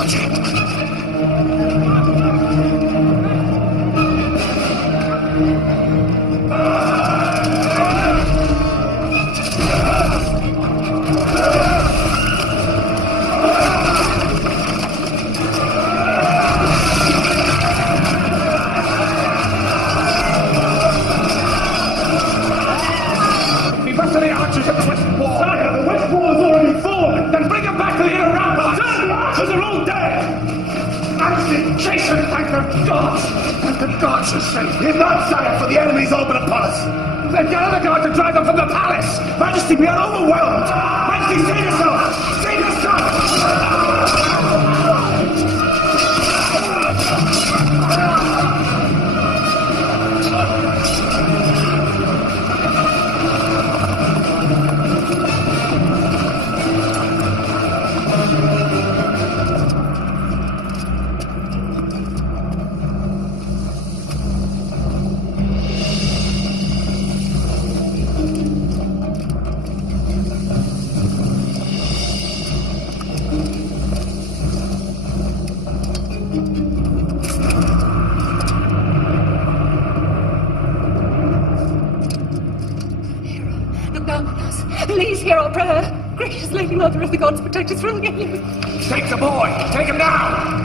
got you. If not, sire, for the enemy's open upon us. Then get other guard to drive them from the palace! Majesty, we are overwhelmed! Majesty, save yourself! Save yourself! Gracious Lady Mother of the Gods, protect us from the enemy. Take the boy! Take him now!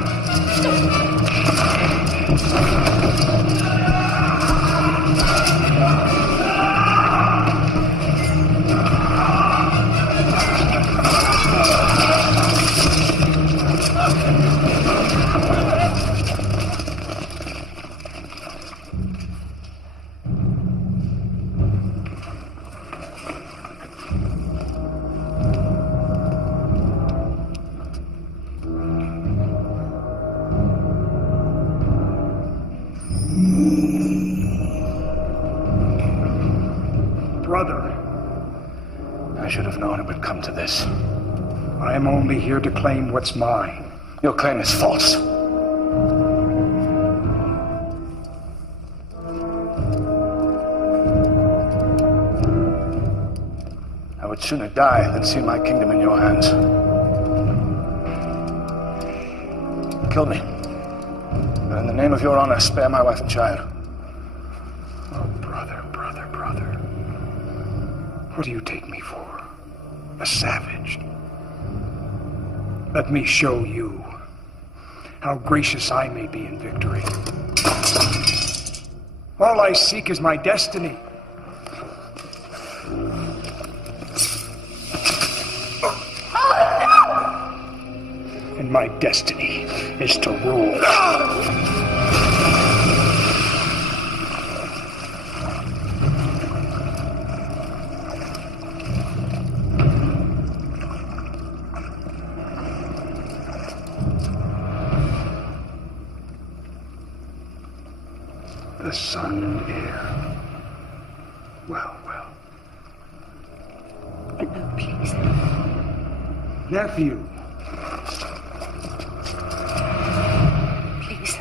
I should have known it would come to this. I am only here to claim what's mine. Your claim is false. I would sooner die than see my kingdom in your hands. Kill me. But in the name of your honor, spare my wife and child. Oh, brother. What do you take me for? A savage? Let me show you how gracious I may be in victory. All I seek is my destiny. And my destiny is to rule. The son and heir. Well. No, please. Nephew. Please.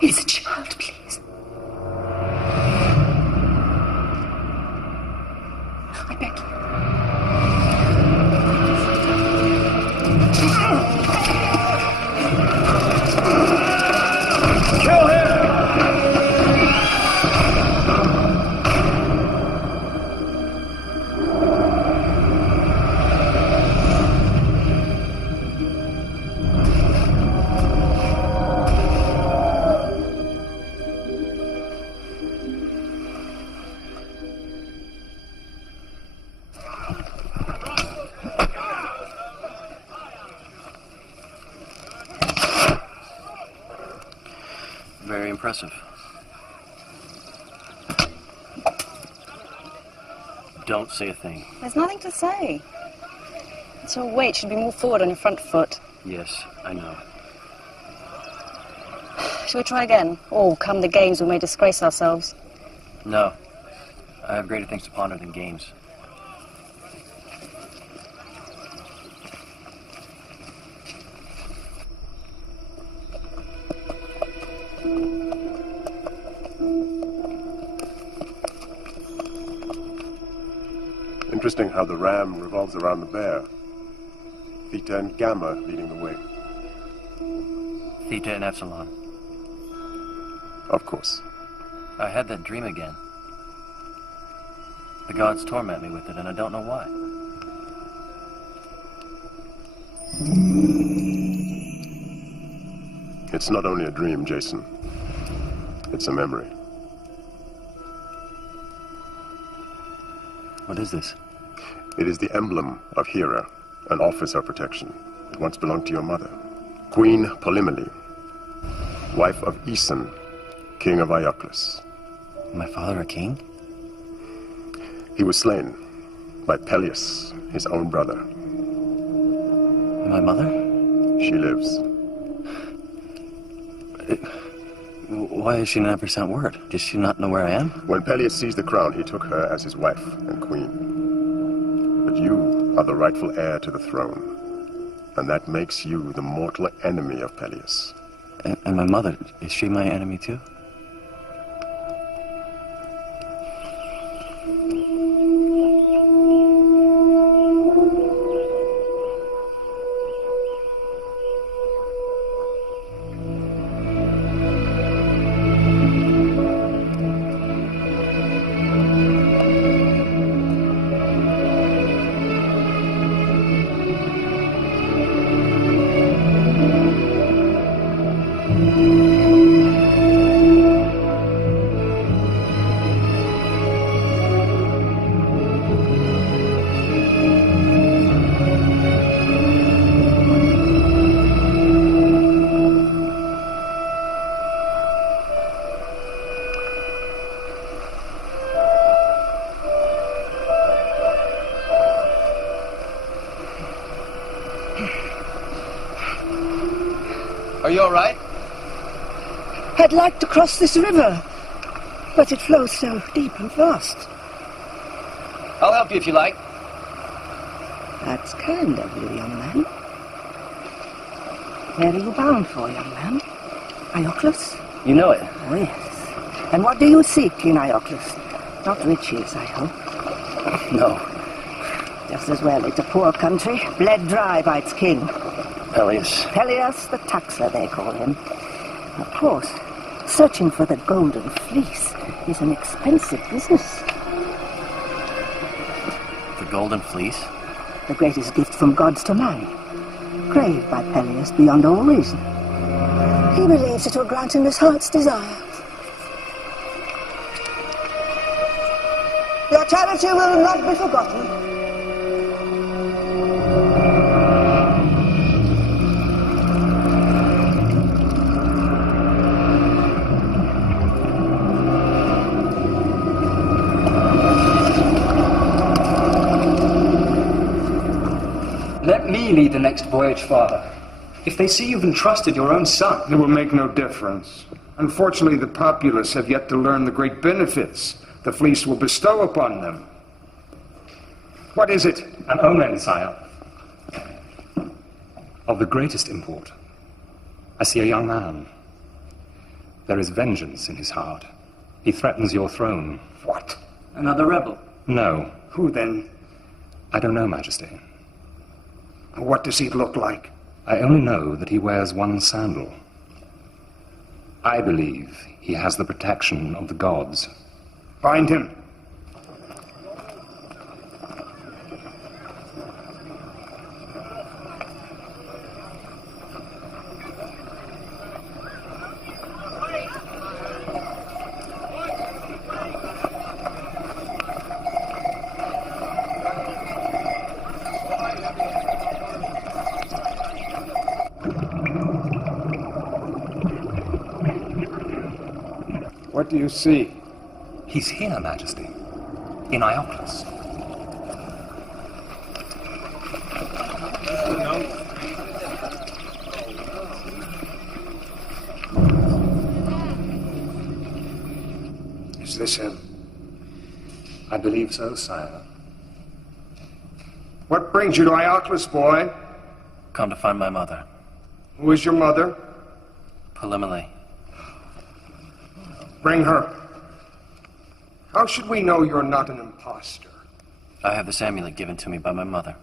He's a child, please. I beg you. Kill him! Very impressive. Don't say a thing. There's nothing to say. It's your weight should be more forward on your front foot. Yes, I know. Shall we try again? Or come the games we may disgrace ourselves? No. I have greater things to ponder than games. Interesting how the ram revolves around the bear. Theta and Gamma leading the way. Theta and Epsilon. Of course. I had that dream again. The gods torment me with it, and I don't know why. It's not only a dream, Jason. It's a memory. What is this? It is the emblem of Hera, an office of protection. It once belonged to your mother, Queen Polymele, wife of Aeson, king of Ioclus. My father a king? He was slain by Peleus, his own brother. And my mother? She lives. Why has she never sent word? Does she not know where I am? When Peleus seized the crown, he took her as his wife and queen. But you are the rightful heir to the throne, and that makes you the mortal enemy of Peleus. And my mother, is she my enemy too? Are you all right? I'd like to cross this river, but it flows so deep and fast. I'll help you if you like. That's kind of you, young man. Where are you bound for, young man? Ioclus? You know it. Oh, yes. And what do you seek in Ioclus? Not riches, I hope. No. Just as well. It's a poor country, bled dry by its king. Peleus. Peleus the Taxer, they call him. Of course, searching for the Golden Fleece is an expensive business. The Golden Fleece? The greatest gift from gods to man. Craved by Peleus beyond all reason. He believes it will grant him his heart's desire. Your charity will not be forgotten. Let me lead the next voyage, Father. If they see you've entrusted your own son... It will make no difference. Unfortunately, the populace have yet to learn the great benefits the fleece will bestow upon them. What is it? An omen, sire. Of the greatest import. I see a young man. There is vengeance in his heart. He threatens your throne. What? Another rebel? No. Who then? I don't know, Majesty. What does he look like? I only know that he wears one sandal. I believe he has the protection of the gods. Find him. What do you see? He's here, Majesty. In Ioclus. Is this him? I believe so, sire. What brings you to Ioclus, boy? Come to find my mother. Who is your mother? Polymele. Bring her. How should we know you're not an imposter? I have this amulet given to me by my mother.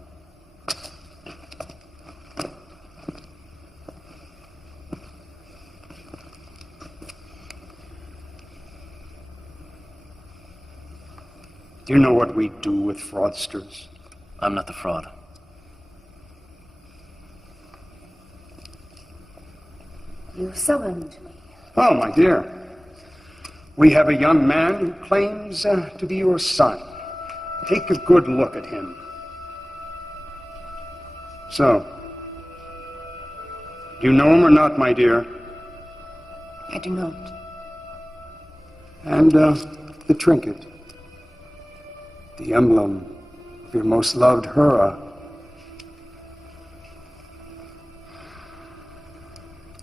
Do you know what we do with fraudsters? I'm not the fraud. You summoned me. Oh, my dear. We have a young man who claims to be your son. Take a good look at him. So, do you know him or not, my dear? I do not. And the trinket. The emblem of your most loved Hera.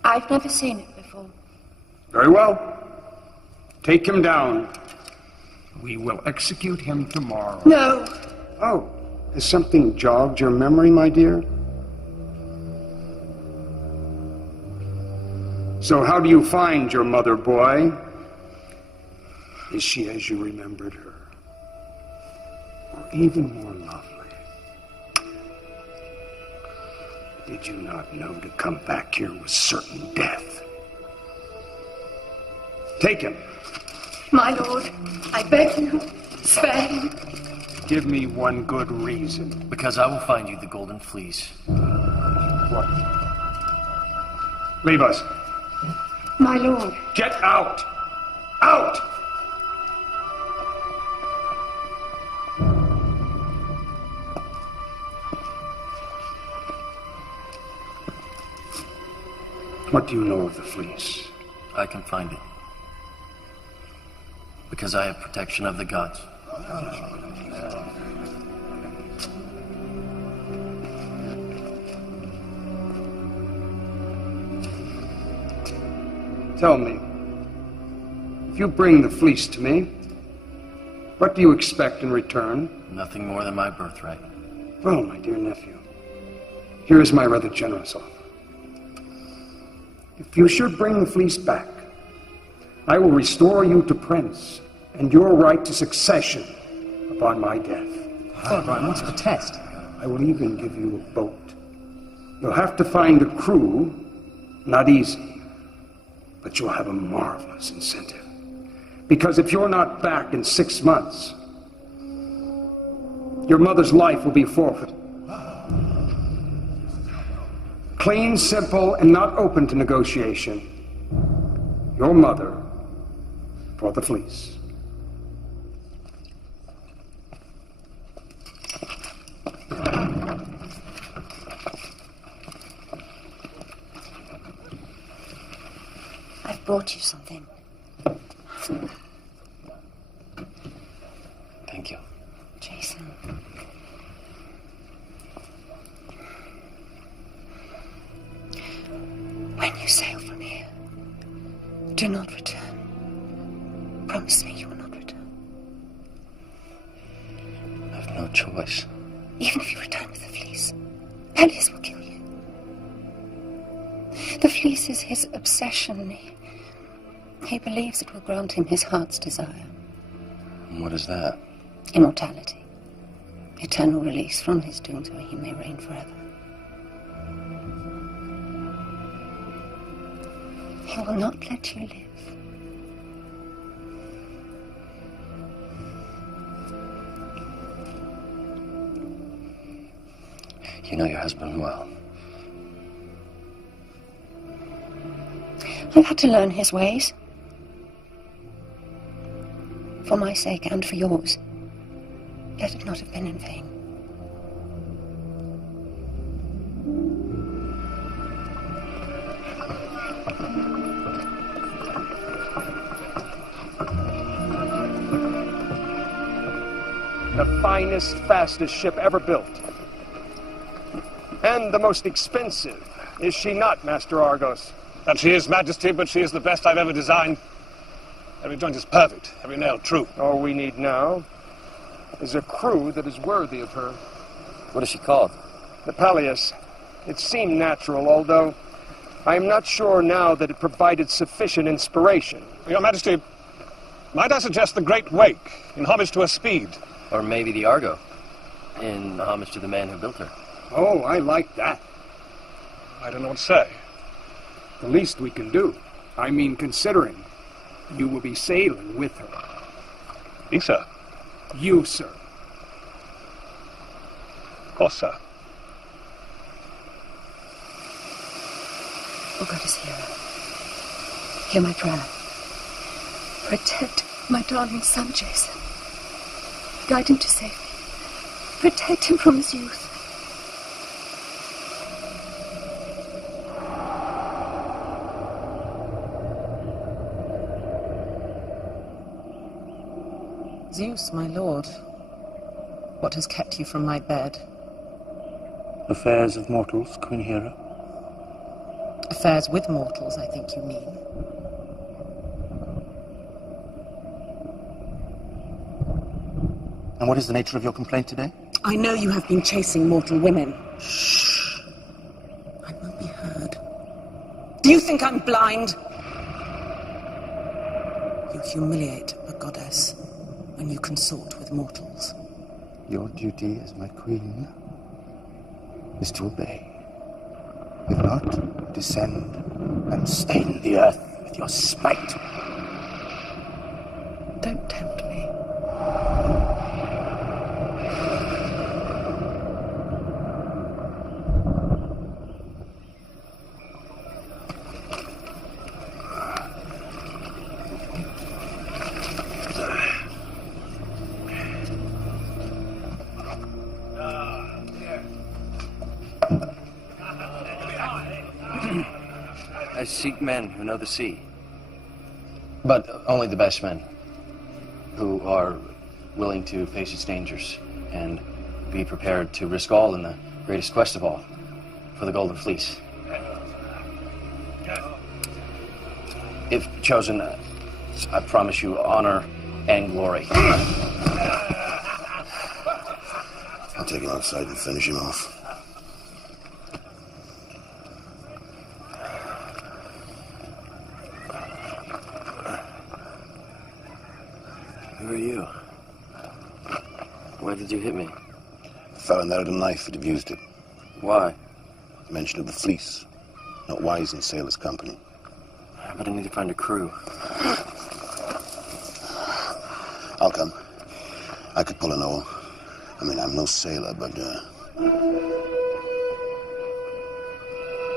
I've never seen it before. Very well. Take him down. We will execute him tomorrow. No. Oh, has something jogged your memory, my dear? So how do you find your mother, boy? Is she as you remembered her? Or even more lovely? Did you not know to come back here was certain death? Take him. My lord, I beg you, spare him. Give me one good reason. Because I will find you the Golden Fleece. What? Leave us. My lord. Get out! Out! What do you know of the fleece? I can find it. Because I have protection of the gods. Tell me, if you bring the fleece to me, what do you expect in return? Nothing more than my birthright. Well, my dear nephew, here is my rather generous offer. If you should bring the fleece back, I will restore you to prince and your right to succession upon my death. Oh, Brian, what's the test? I will even give you a boat. You'll have to find a crew, not easy, but you'll have a marvelous incentive. Because if you're not back in 6 months, your mother's life will be forfeit. Clean, simple, and not open to negotiation. Your mother for the fleece. I've brought you something. Thank you. Jason. When you sail from here, do not return. Promise me you will not return. I have no choice. Even if you return with the fleece, Peleus will kill you. The fleece is his obsession. He believes it will grant him his heart's desire. What is that? Immortality. Eternal release from his dooms where he may reign forever. He will not let you live. You know your husband well. I've had to learn his ways. For my sake and for yours. Let it not have been in vain. The finest, fastest ship ever built. And the most expensive. Is she not, Master Argos? That she is, Majesty, but she is the best I've ever designed. Every joint is perfect, every nail true. All we need now is a crew that is worthy of her. What is she called? The Peleus. It seemed natural, although I am not sure now that it provided sufficient inspiration. Your Majesty, might I suggest the Great Wake, in homage to her speed? Or maybe the Argo, in homage to the man who built her. Oh, I like that. I don't know what to say. The least we can do. I mean, considering you will be sailing with her. Issa, You, sir. Of course, sir. Oh, goddess Hera, hear my prayer. Protect my darling son, Jason. Guide him to safety. Protect him from his youth. Zeus, my lord, what has kept you from my bed? Affairs of mortals, Queen Hera. Affairs with mortals, I think you mean. And what is the nature of your complaint today? I know you have been chasing mortal women. Shh. I won't be heard. Do you think I'm blind? You humiliate a goddess when you consort with mortals. Your duty as my queen is to obey. If not, descend and stain the earth with your spite. Don't tempt me. I seek men who know the sea. But only the best men, who are willing to face its dangers and be prepared to risk all in the greatest quest of all, for the Golden Fleece. If chosen, I promise you honor and glory. I'll take him outside and finish him off. Who are you? Why did you hit me? The fellow that had a knife had abused it. Why? Mention of the fleece. Not wise in sailor's company. But I need to find a crew. I'll come. I could pull an oar. I mean, I'm no sailor, but,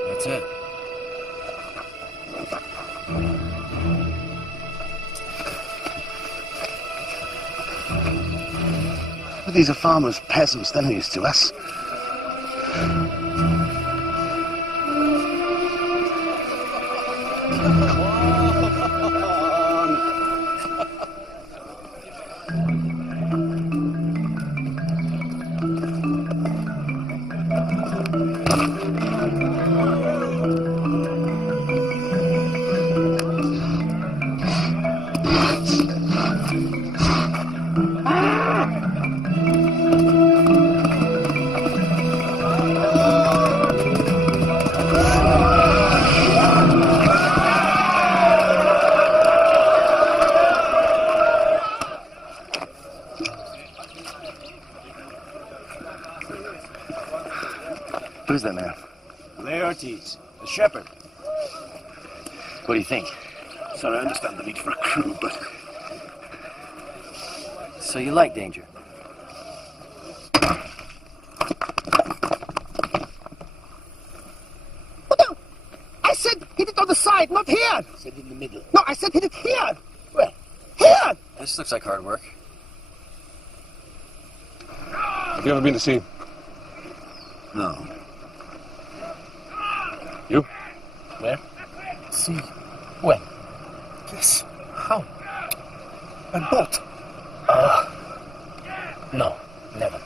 That's it. But these are farmers, peasants, they're no use to us. Who's that man? Laertes, the shepherd. What do you think? Sir, I understand the need for a crew, but... So you like danger? No! I said hit it on the side, not here! I said in the middle. No, I said hit it here! Where? Here! This looks like hard work. Have you ever been to sea? No. You? Where? See, When? yes. How? By boat. No, never.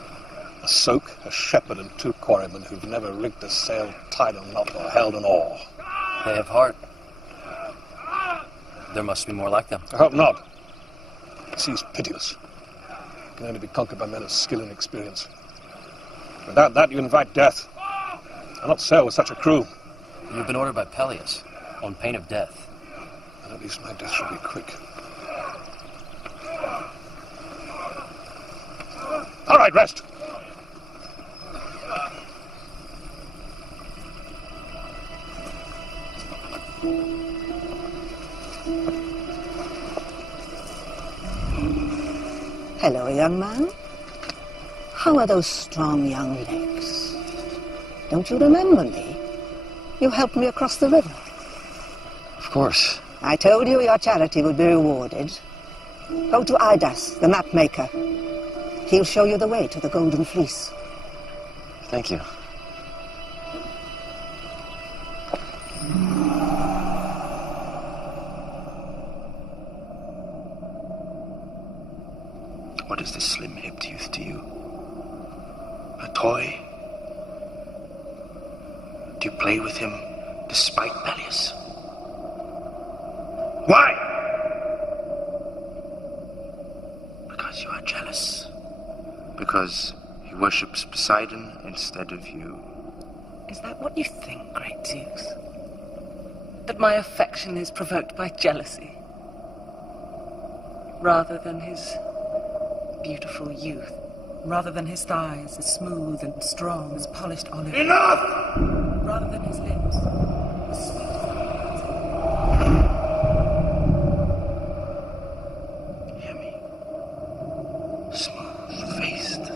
A soak, a shepherd, and two quarrymen who've never rigged a sail, tied a knot, or held an oar. They have heart. There must be more like them. I hope not. The sea's pitiless. It can only be conquered by men of skill and experience. Without that, you invite death. I'll not sail with such a crew. You've been ordered by Peleus, on pain of death. And at least my death shall be quick. All right, rest. Hello, young man. How are those strong young legs? Don't you remember me? You helped me across the river. Of course. I told you your charity would be rewarded. Go to Idas, the map maker. He'll show you the way to the Golden Fleece. Thank you. What is this slim-hipped youth to you? A toy? Do you play with him despite Peleus? Why? Because you are jealous. Because he worships Poseidon instead of you. Is that what you think, great Zeus? That my affection is provoked by jealousy? Rather than his beautiful youth? Rather than his thighs as smooth and strong as polished olive? Enough! Rather than his lips as sweet as Hear me. Smooth-faced,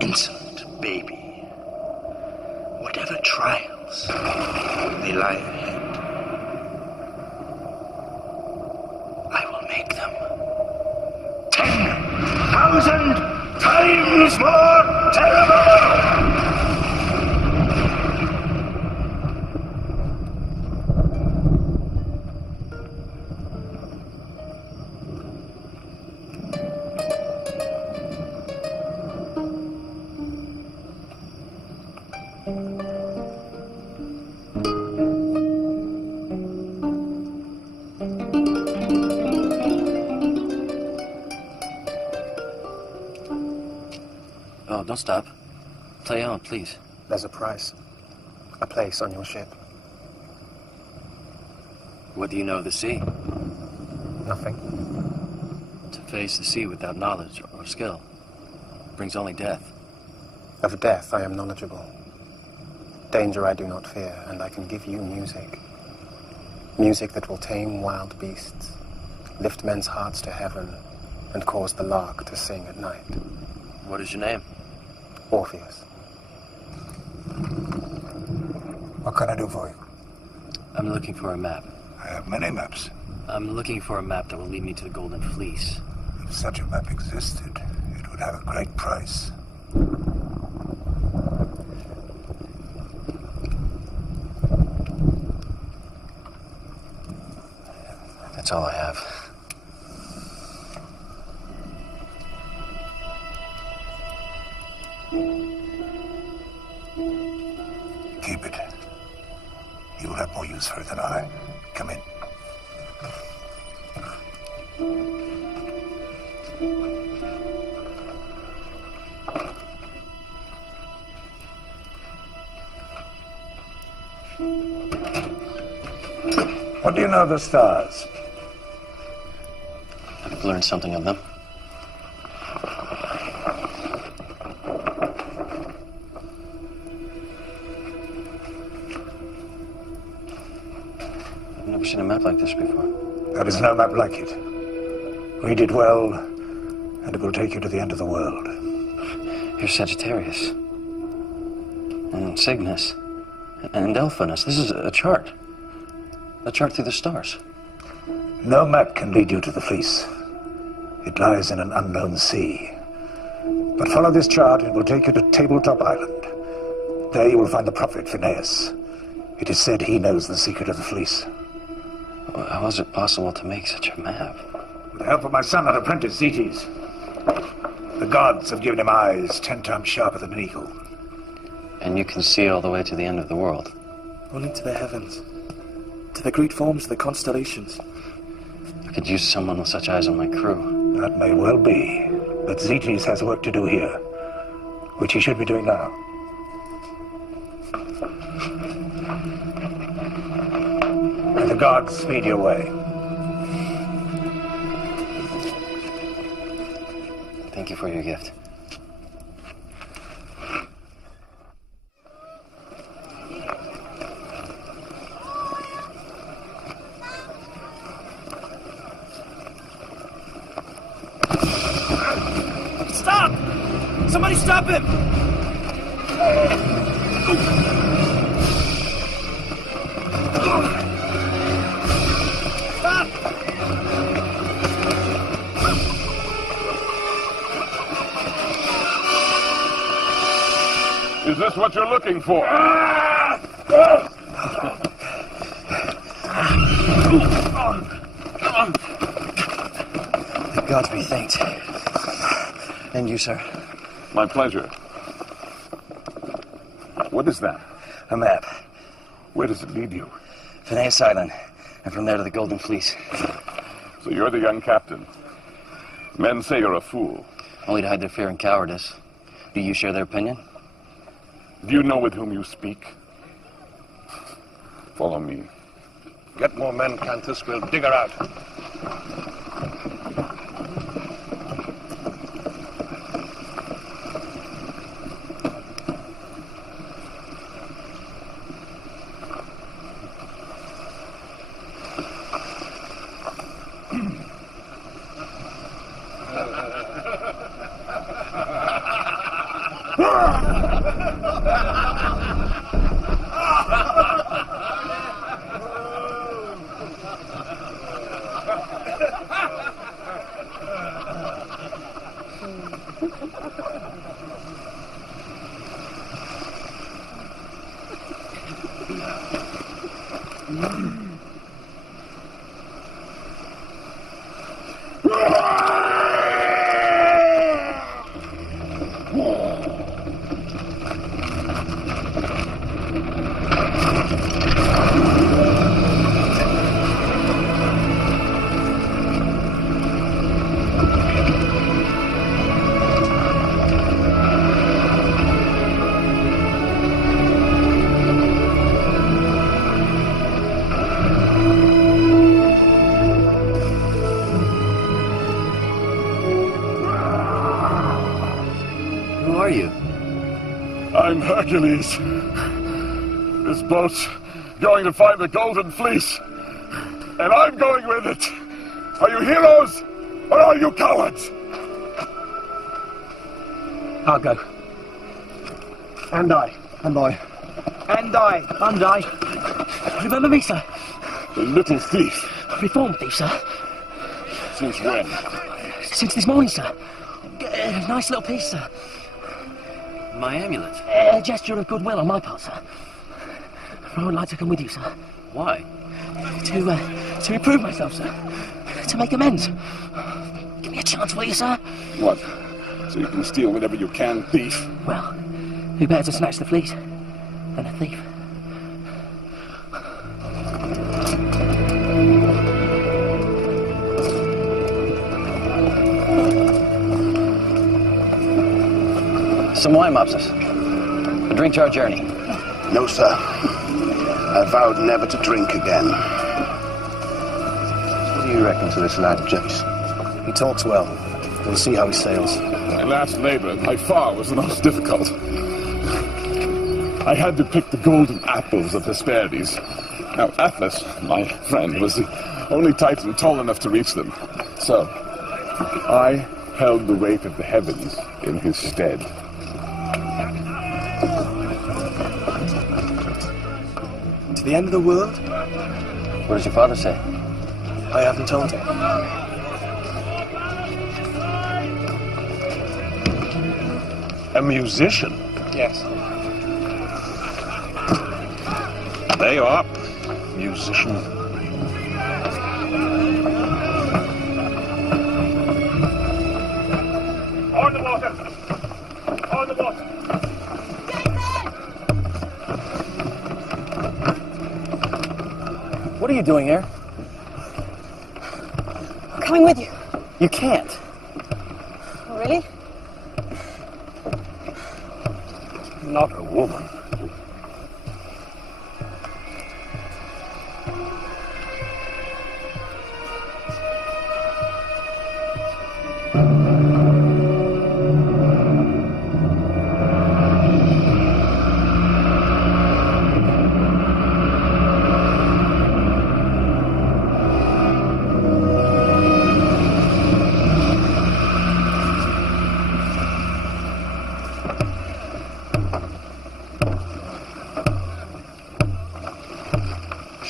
insolent baby. Whatever trials they lie ahead, I will make them 10,000 times more terrible! Oh, don't stop. Play on, please. There's a price. A place on your ship. What do you know of the sea? Nothing. To face the sea without knowledge or skill brings only death. Of death I am knowledgeable. Danger I do not fear, and I can give you music. Music that will tame wild beasts, lift men's hearts to heaven, and cause the lark to sing at night. What is your name? Orpheus. What can I do for you? I'm looking for a map. I have many maps. I'm looking for a map that will lead me to the Golden Fleece. If such a map existed, it would have a great price. That's all I have. Keep it. You will have more use for it than I. Come in. What do you know of the stars? I've learned something of them. I've never seen a map like this before. There is no map like it. Read it well, and it will take you to the end of the world. Here's Sagittarius. And Cygnus. And Delphinus. This is a chart. A chart through the stars. No map can lead you to the Fleece. It lies in an unknown sea. But follow this chart, and it will take you to Tabletop Island. There you will find the prophet Phineas. It is said he knows the secret of the Fleece. How is it possible to make such a map? With the help of my son and apprentice, Zetes. The gods have given him eyes 10 times sharper than an eagle. And you can see all the way to the end of the world. Only to the heavens. To the great forms of the constellations. I could use someone with such eyes on my crew. That may well be. But Zetes has work to do here, which he should be doing now. May the gods speed your way. Thank you for your gift. him! Is this what you're looking for? The gods be thanked. And you, sir. My pleasure. What is that? A map. Where does it lead you? Phineas Island, and from there to the Golden Fleece. So you're the young captain. Men say you're a fool. Only to hide their fear and cowardice. Do you share their opinion? Do you know with whom you speak? Follow me. Get more men, Canthus. We'll dig her out. I'm Hercules. This boat's going to find the Golden Fleece, and I'm going with it. Are you heroes, or are you cowards? I'll go. And I. And I. And I. Remember me, sir? The little thief. Reformed thief, sir. Since when? Since this morning, sir. Nice little piece, sir. My amulet. A gesture of goodwill on my part, sir. I would like to come with you, sir. Why? To improve myself, sir. To make amends. Give me a chance, will you, sir? What? So you can steal whatever you can, thief? Well, who better to snatch the fleece than a thief? Some wine, Mopsus. A drink to our journey. No, sir. I vowed never to drink again. What do you reckon to this lad, Jace? He talks well. We'll see how he sails. My last labor by far was the most difficult. I had to pick the golden apples of Hesperides. Now, Atlas, my friend, was the only Titan tall enough to reach them. So, I held the weight of the heavens in his stead. To the end of the world? What does your father say? I haven't told him. A musician? Yes. There you are, musician. On the water! On the water! What are you doing here? I'm coming with you. You can't. Oh, really? Not a woman.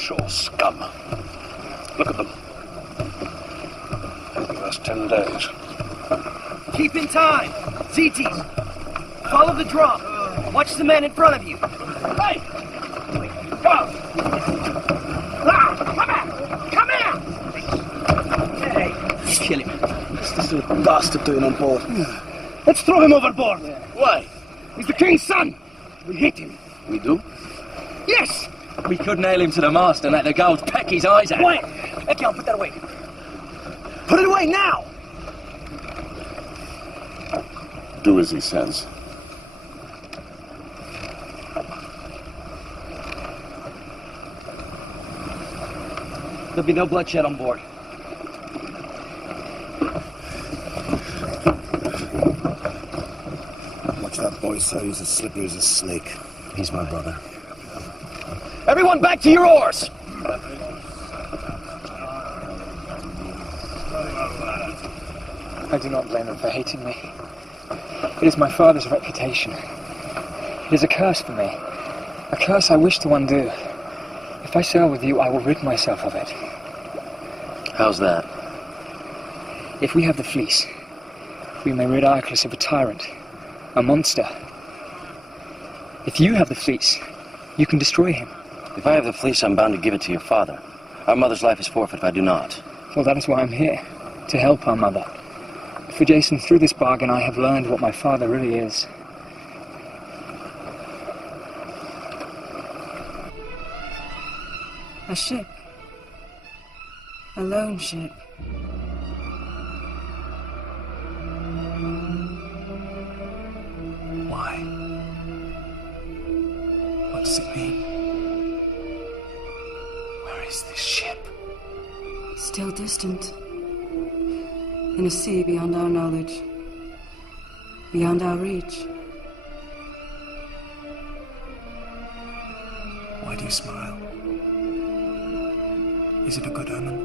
Shore scum. Look at them. They'll give us 10 days. Keep in time! ZTs! Follow the drum! Watch the man in front of you! Hey! Go! Come here! Hey! Kill him. What's this little bastard doing on board? Let's throw him overboard! Why? He's the king's son! We hate him. We do? Yes! We could nail him to the mast and let the gulls peck his eyes out. Wait! Ekion, put that away. Put it away now! Do as he says. There'll be no bloodshed on board. Watch that boy, sir. He's as slippery as a snake. He's my brother. Everyone back to your oars! I do not blame them for hating me. It is my father's reputation. It is a curse for me. A curse I wish to undo. If I sail with you, I will rid myself of it. How's that? If we have the fleece, we may rid Ioclus of a tyrant, a monster. If you have the fleece, you can destroy him. If I have the fleece, I'm bound to give it to your father. Our mother's life is forfeit if I do not. Well, that is why I'm here, to help our mother. For Jason, through this bargain, I have learned what my father really is. A ship. A lone ship. Why? What does it mean? Where is this ship? Still distant. In a sea beyond our knowledge. Beyond our reach. Why do you smile? Is it a good omen?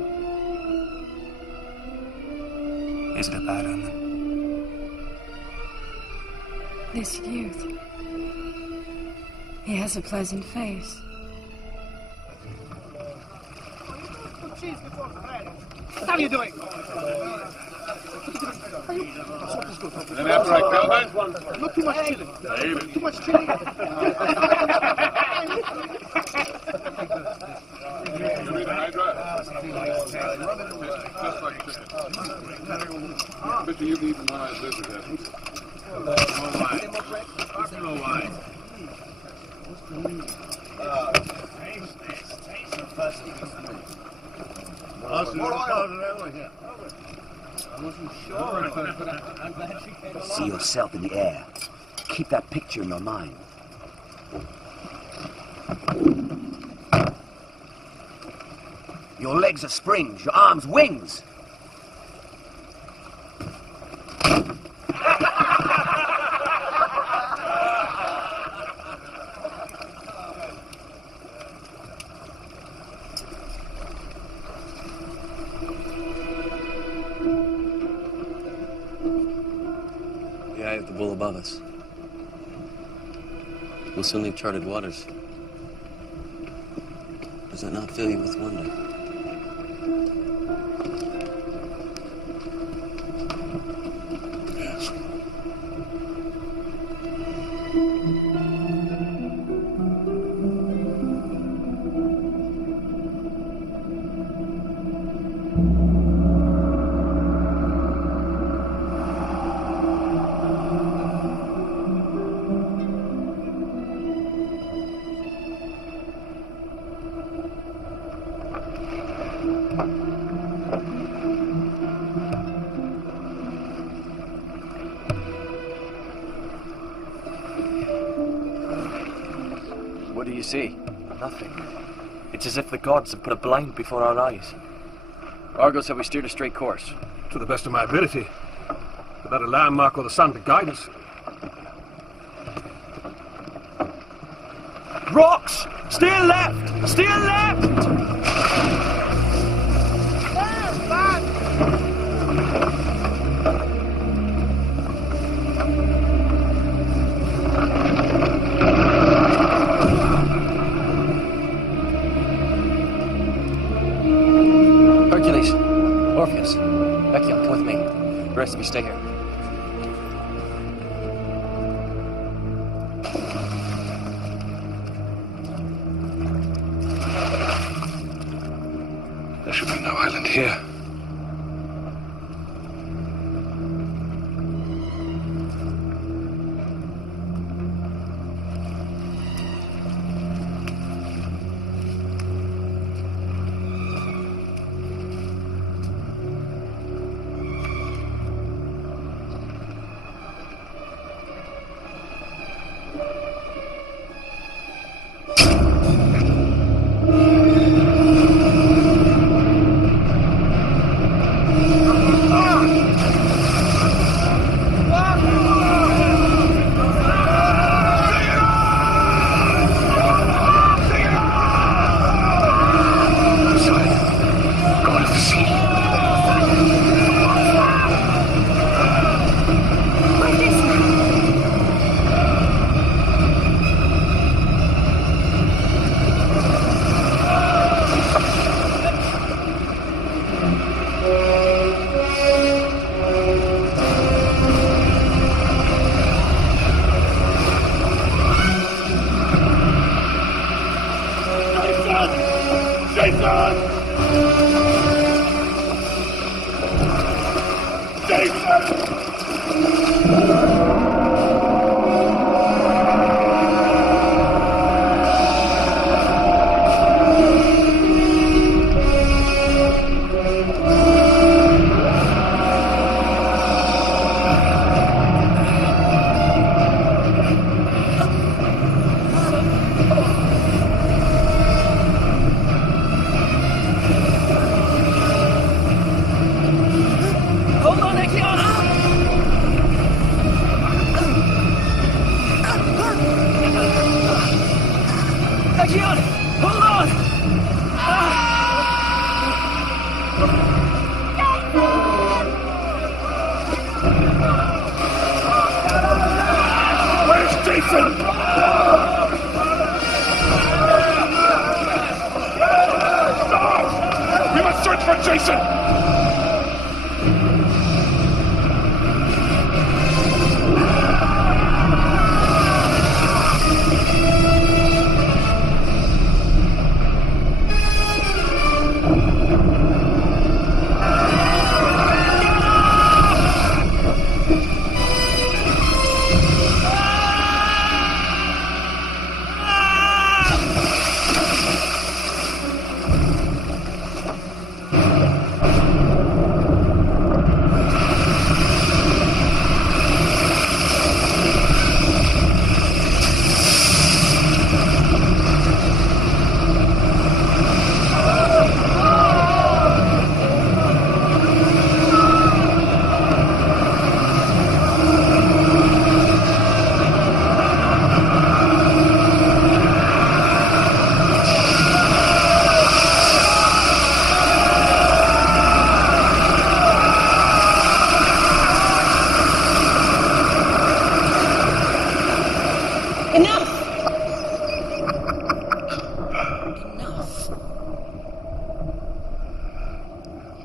Is it a bad omen? This youth. He has a pleasant face. What are you doing? And after I kill that, Not too much chilling. Too much chilling. Mister, you've eaten one of my lizard heads. See yourself in the air. Keep that picture in your mind. Your legs are springs, your arms wings. The eye of the bull above us. We'll soon leave charted waters. Does that not fill you with wonder? Yes. What do you see? Nothing. It's as if the gods have put a blind before our eyes. Argos, have we steered a straight course? To the best of my ability. Without a landmark or the sun to guide us. Rocks! Steer left! Steer left! Orpheus, Echion, come with me. The rest of you stay here. There should be no island here.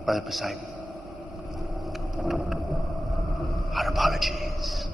Brother Poseidon, our apologies.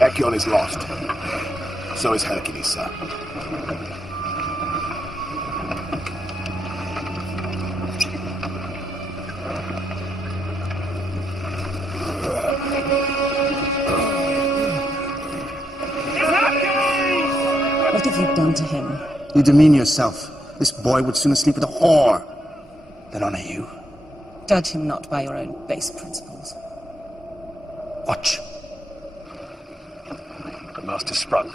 Echion is lost. So is Hercules, sir. What have you done to him? You demean yourself. This boy would sooner sleep with a whore than honor you. Judge him not by your own base principles. Watch. The mast is sprung.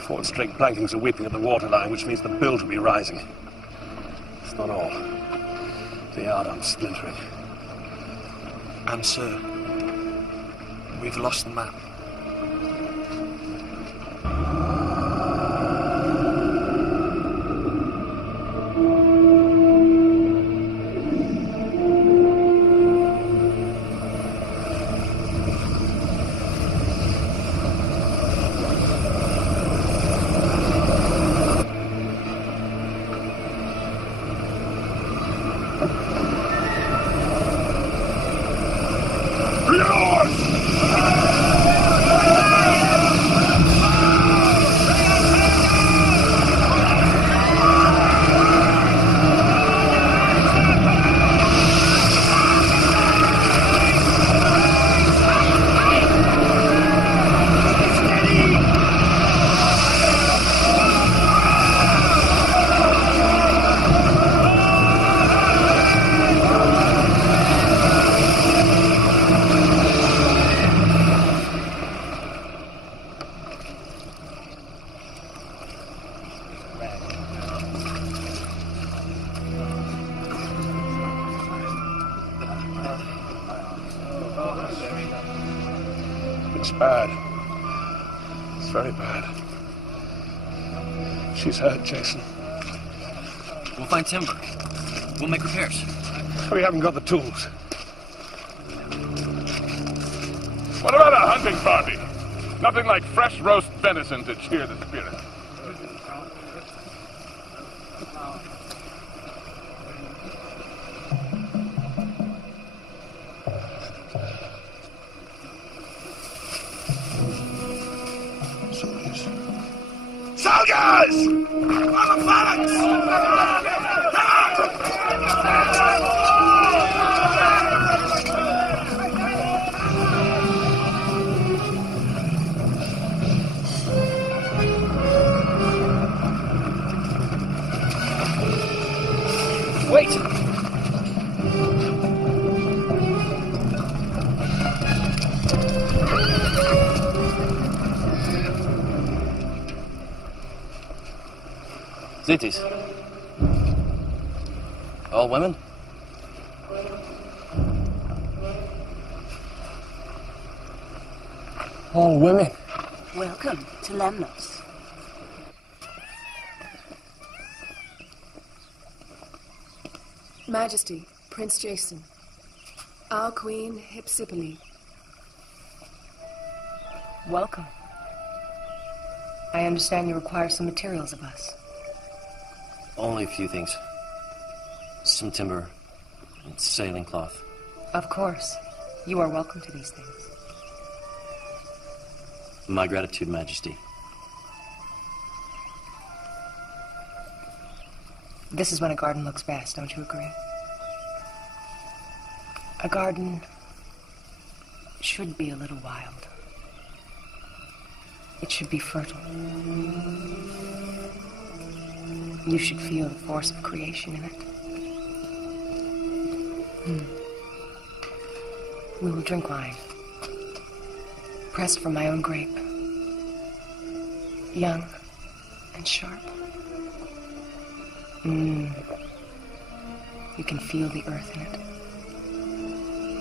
Forward straight plankings are weeping at the waterline, which means the bilge will be rising. It's not all. The yardarm's splintering. And, sir, we've lost the map. It's bad. It's very bad. She's hurt, Jason. We'll find timber. We'll make repairs. We haven't got the tools. What about a hunting party? Nothing like fresh roast venison to cheer the spirit. Soldiers! On the phalanx! Wait! Zetes. All women? All women. Welcome to Lemnos. Majesty, Prince Jason. Our Queen, Hypsipyle. Welcome. I understand you require some materials of us. Only a few things. Some timber and sailing cloth. Of course. You are welcome to these things. My gratitude, Majesty. This is when a garden looks best, don't you agree? A garden should be a little wild. It should be fertile. You should feel the force of creation in it. We will drink wine, pressed from my own grape, young and sharp. You can feel the earth in it.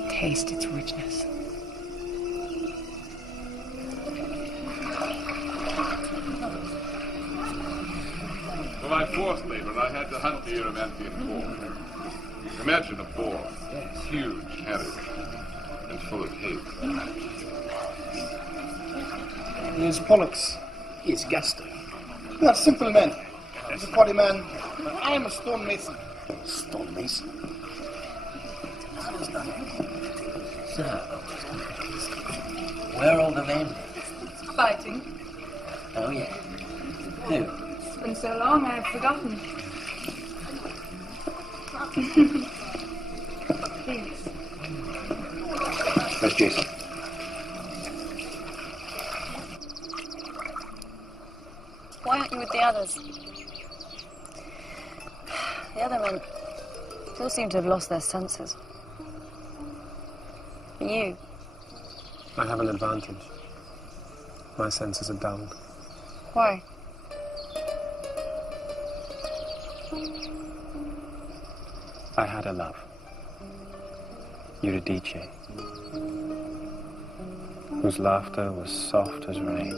Taste its richness. For my forced labor, I had to hunt the Erymanthean boar. Imagine a boar, huge, headed, and full of hate. He is Pollux. He is Gaster. We are simple men. He's a quarry man. I am a stonemason. Stonemason? So, where are all the men? Fighting. Oh, yeah. Who? It's been so long, I've forgotten. Please. Where's Jason? Why others. The other men still seem to have lost their senses. But you... I have an advantage. My senses are dulled. Why? I had a love. Eurydice. Whose laughter was soft as rain,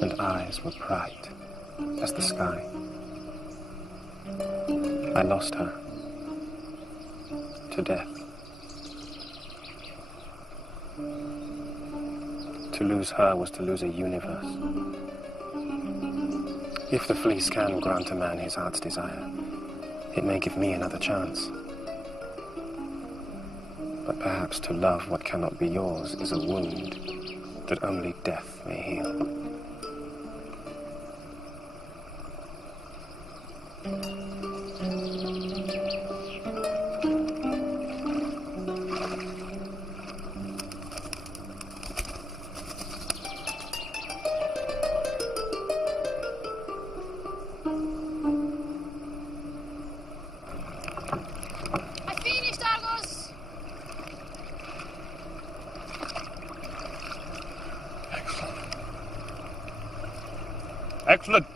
and eyes were bright as the sky. I lost her to death. To lose her was to lose a universe. If the fleece can grant a man his heart's desire, it may give me another chance. But perhaps to love what cannot be yours is a wound that only death may heal. Excellent.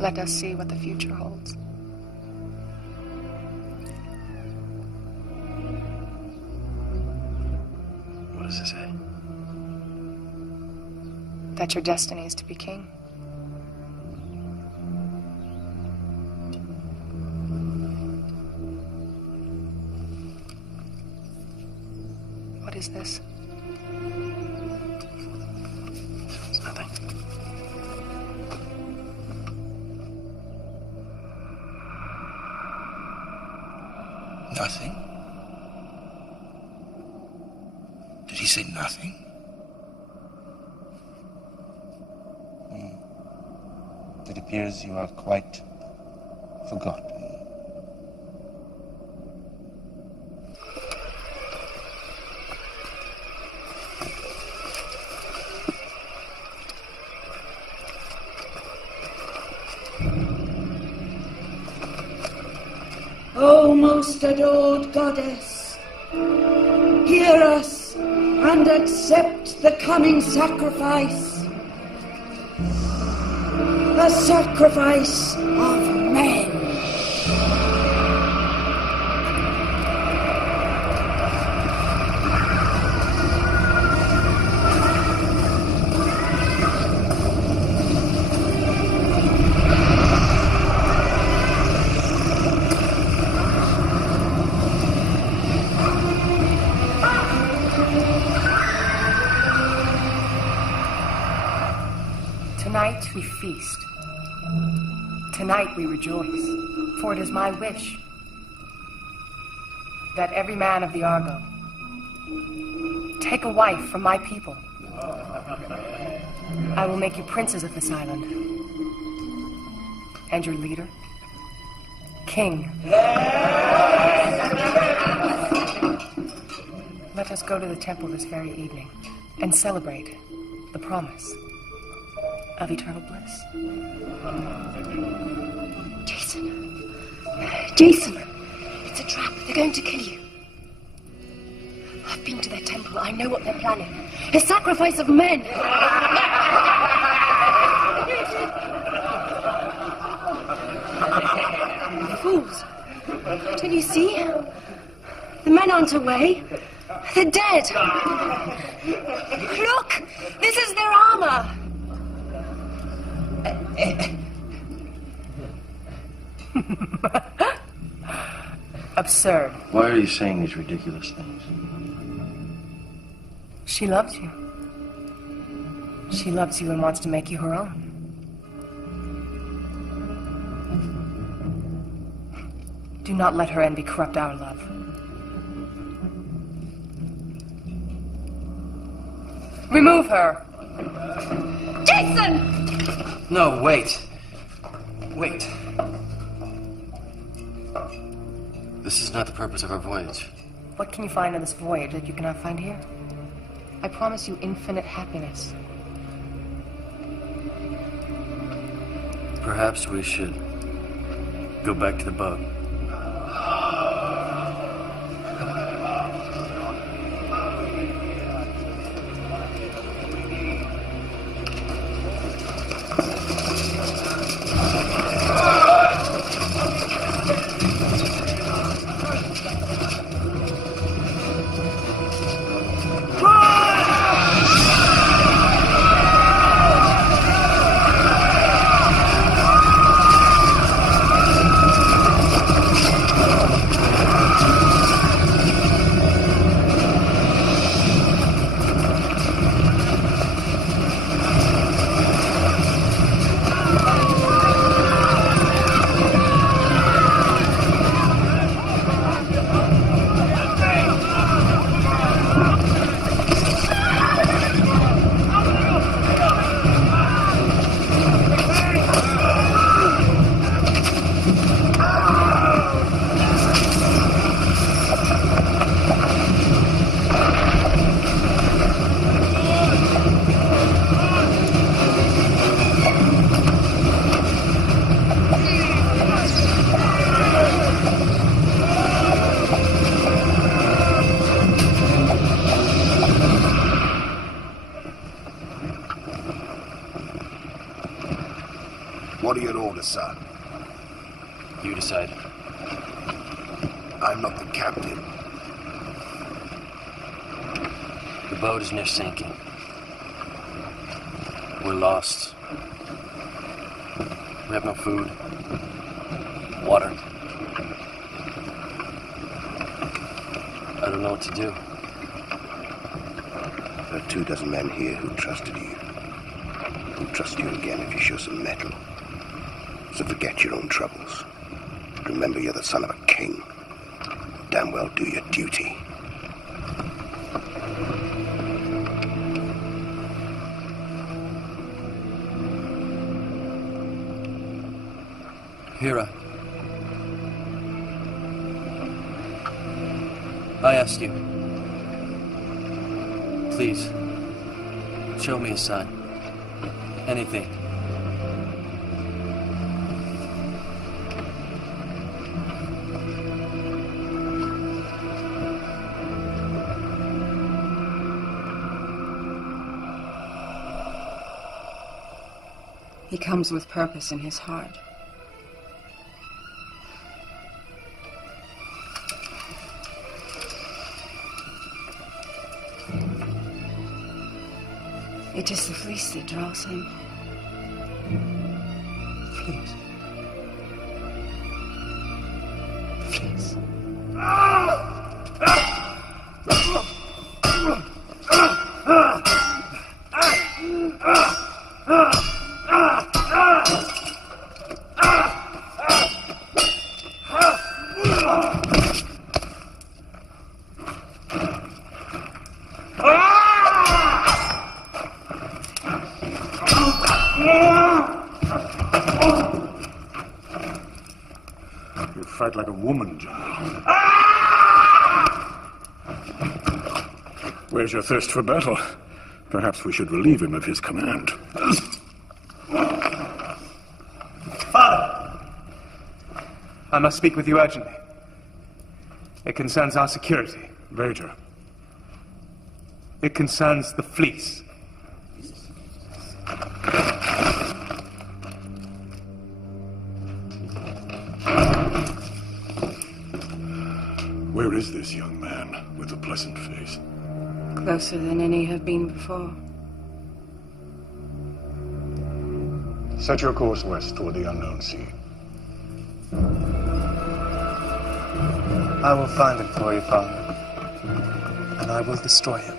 Let us see what the future holds. What does it say? That your destiny is to be king. What is this? It's nothing. Nothing? Did he say nothing? It appears you are quite forgotten. O most adored goddess, hear us and accept the coming sacrifice. A sacrifice of men. Tonight we feast. Tonight we rejoice, for it is my wish that every man of the Argo take a wife from my people. I will make you princes of this island. And your leader, king. Let us go to the temple this very evening and celebrate the promise of eternal bliss. Jason, it's a trap. They're going to kill you. I've been to their temple. I know what they're planning. A sacrifice of men. Fools. Don't you see? The men aren't away. They're dead. Look! This is their armor. Absurd. Why are you saying these ridiculous things? She loves you. She loves you and wants to make you her own. Do not let her envy corrupt our love. Remove her! Jason! No, wait. Wait. This is not the purpose of our voyage. What can you find in this voyage that you cannot find here? I promise you infinite happiness. Perhaps we should go back to the boat. What are your orders, sir? You decide. I'm not the captain. The boat is near sinking. We're lost. We have no food, water. I don't know what to do. There are 24 men here who trusted you. Who'll trust you again if you show some mettle. So forget your own troubles. Remember you're the son of a king. Damn well do your duty. Hera. I ask you. Please. Show me a sign. Anything. He comes with purpose in his heart. It is the fleece that draws him. Fleece? Fleece. You fight like a woman, General. Where's your thirst for battle? Perhaps we should relieve him of his command. Father! I must speak with you urgently. It concerns our security. Later. It concerns the fleece. Where is this young man with the pleasant face? Closer than any have been before. Set your course west toward the unknown sea. I will find him for you, Father, and I will destroy him.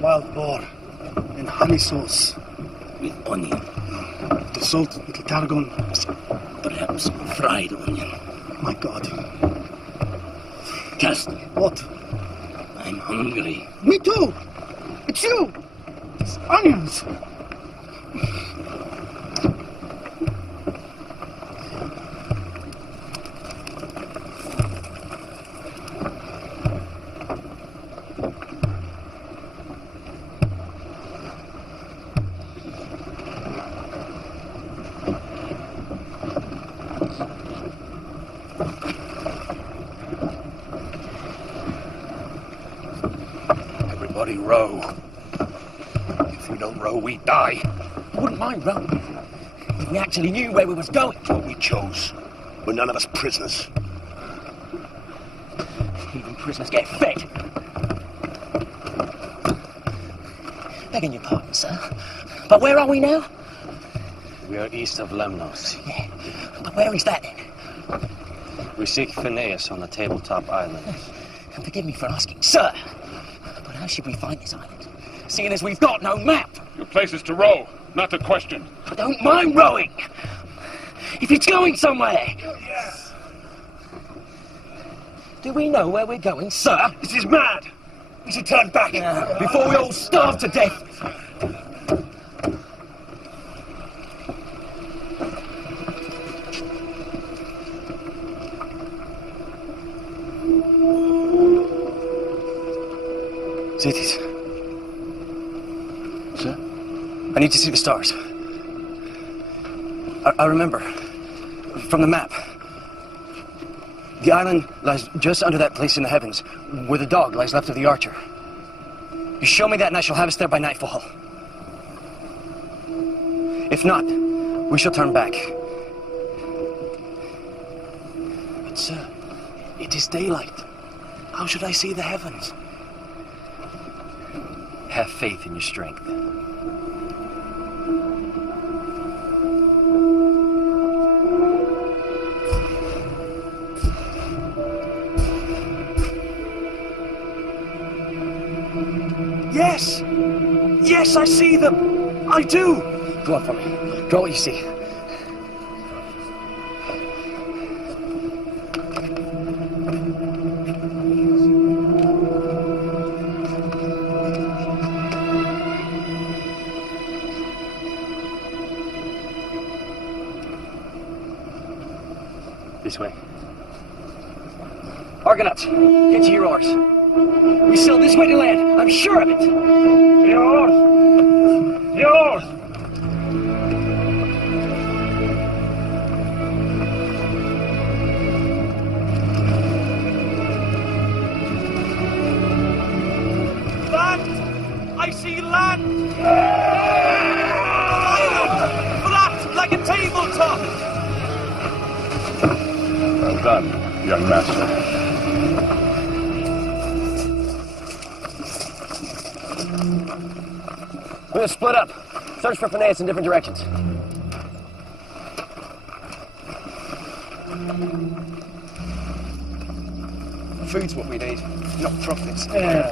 Wild boar in honey sauce with onion. The salted little tarragon, perhaps fried onion. My God. Castor. What? I'm hungry. Me too. It's you. It's onions. Everybody row. If we don't row, we die. I wouldn't mind rowing. If we actually knew where we was going. It's what we chose. We're none of us prisoners. Even prisoners get fed. Begging your pardon, sir. But where are we now? We are east of Lemnos. Yeah. But where is that then? We seek Phineas on the tabletop island. And forgive me for asking, sir. But how should we find this island? Seeing as we've got no map. Your place is to row, not to question. I don't mind rowing. If it's going somewhere. Yes. Do we know where we're going, sir? This is mad. We should turn back before we all starve to death. Zetes. Sir? I need to see the stars. I remember from the map. The island lies just under that place in the heavens where the dog lies left of the archer. You show me that and I shall have us there by nightfall. If not, we shall turn back. But sir, it is daylight. How should I see the heavens? Have faith in your strength. Yes! Yes, I see them! I do! Go on for me. Draw what you see. This way. Argonauts, get to your oars. We sail this way to land. I'm sure of it. Yours! Yours! Land! I see land! Flat like a tabletop! Well done, young master. We're gonna split up. Search for Phineas in different directions. Food's what we need, not profits. Yeah.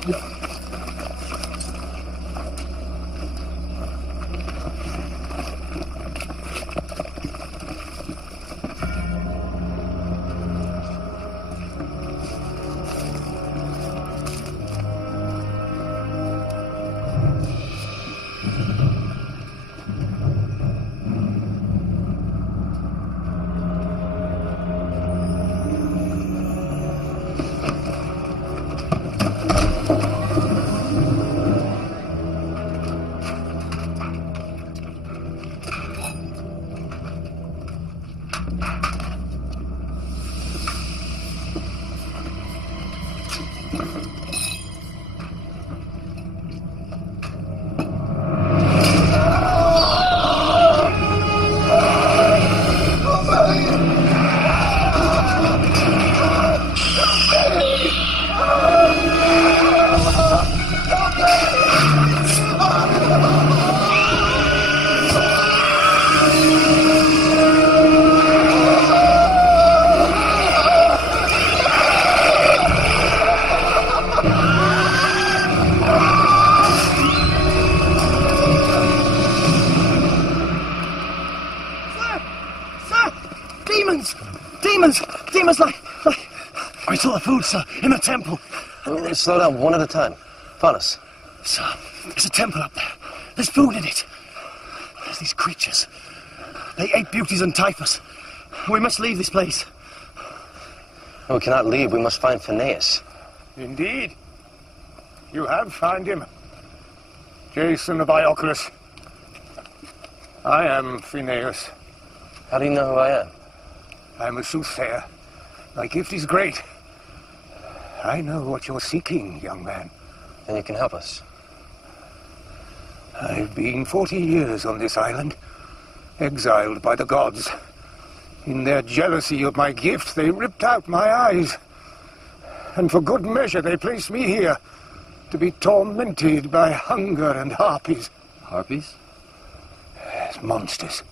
Demons! Demons like... I saw the food, sir, in the temple. Slow down, one at a time. Faunus. Sir, there's a temple up there. There's food in it. There's these creatures. They ate beauties and typhus. We must leave this place. We cannot leave. We must find Phineas. Indeed. You have found him. Jason of Iocorus. I am Phineas. How do you know who I am? I'm a soothsayer. My gift is great. I know what you're seeking, young man. Then you can help us. I've been 40 years on this island, exiled by the gods. In their jealousy of my gift, they ripped out my eyes. And for good measure, they placed me here to be tormented by hunger and harpies. Harpies? Yes, monsters.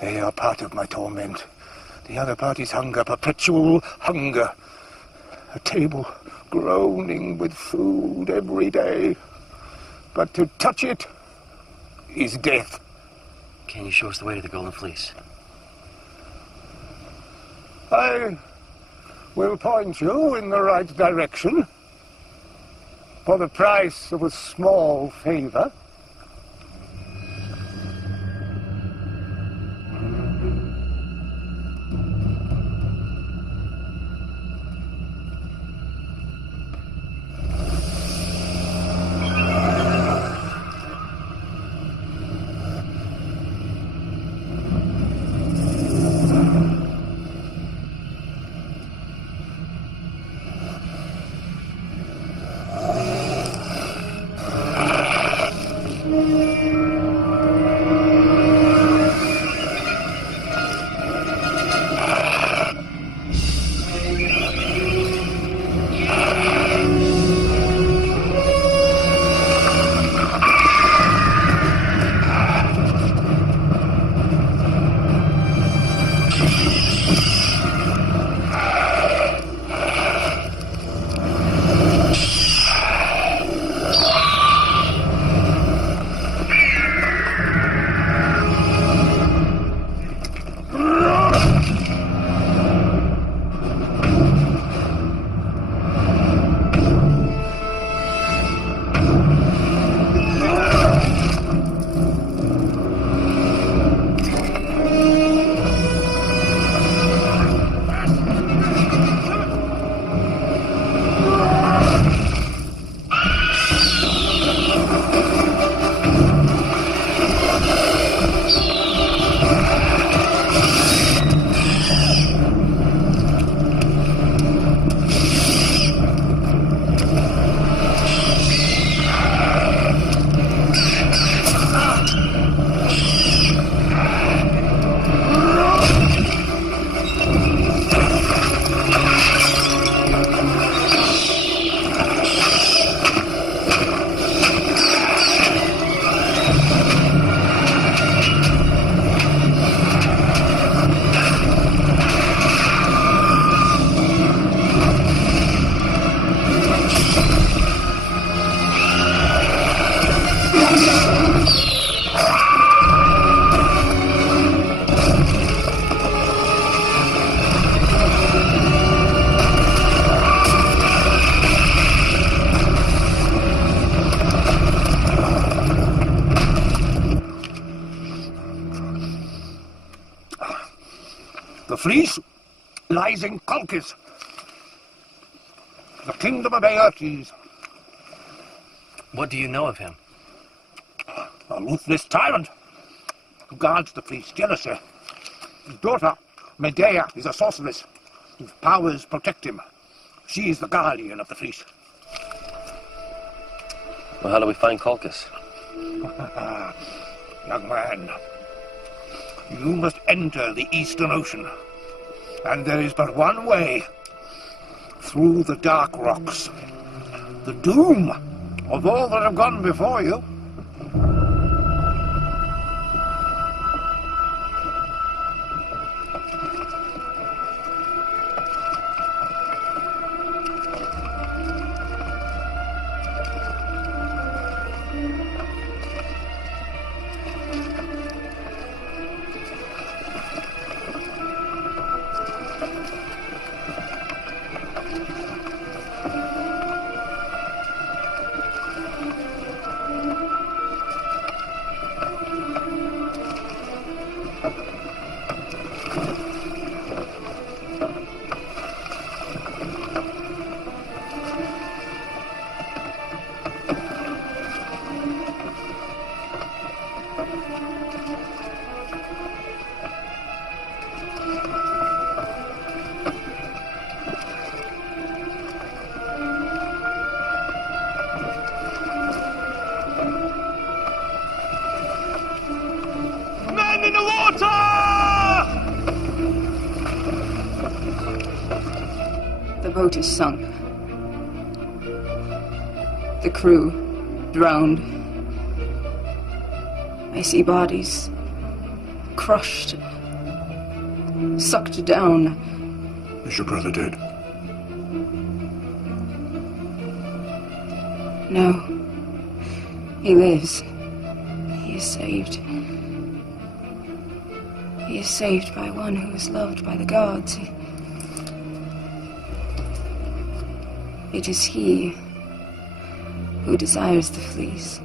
They are part of my torment. The other part is hunger, perpetual hunger. A table groaning with food every day. But to touch it is death. Can you show us the way to the Golden Fleece? I will point you in the right direction for the price of a small favor. The fleece lies in Colchis, the kingdom of Aertes. What do you know of him? A ruthless tyrant who guards the fleece jealously. His daughter, Medea, is a sorceress whose powers protect him. She is the guardian of the fleece. Well, how do we find Colchis? Young man, you must enter the Eastern Ocean, and there is but one way, through the dark rocks. The doom of all that have gone before you. The boat is sunk. The crew drowned. I see bodies crushed, sucked down. Is your brother dead? No. He lives. He is saved. He is saved by one who is loved by the gods. It is he who desires the fleece.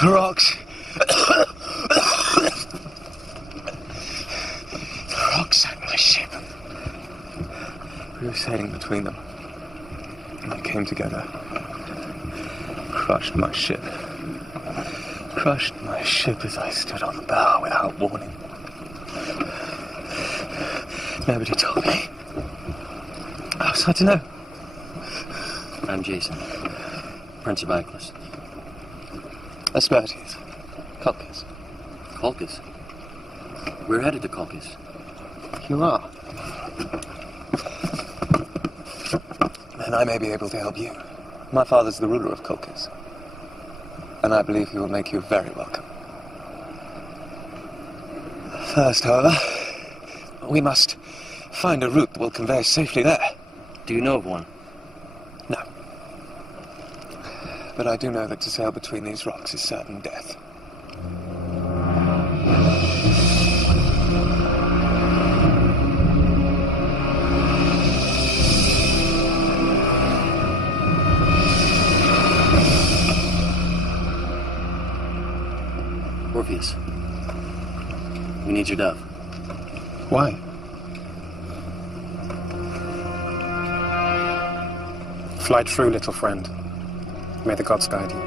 The rocks. The rocks sank my ship. We were sailing between them. And they came together. Crushed my ship. Crushed my ship as I stood on the bow without warning. Nobody told me. I was hard to know. I'm Jason, Prince of Icarus. Aspertius. Colchis. Colchis? We're headed to Colchis. You are. And I may be able to help you. My father's the ruler of Colchis. And I believe he will make you very welcome. First, however, we must find a route that will convey us safely there. Do you know of one? No. But I do know that to sail between these rocks is certain death. Orpheus, we need your dove. Why? Fly true, little friend. May the gods guide you.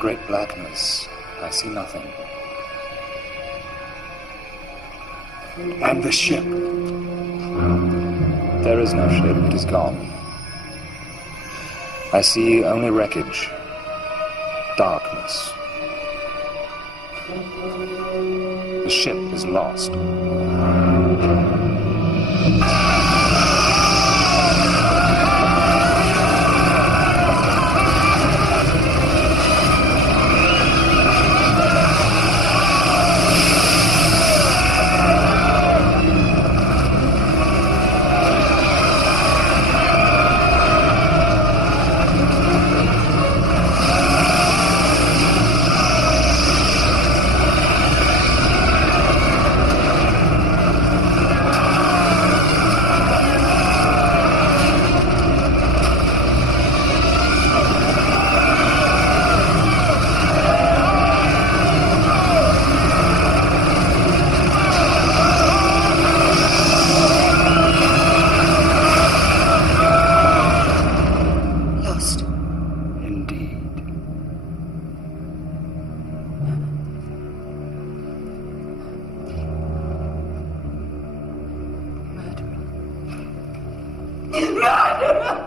Great blackness. I see nothing. And the ship? There is no ship. It is gone. I see only wreckage. Darkness. The ship is lost. Run!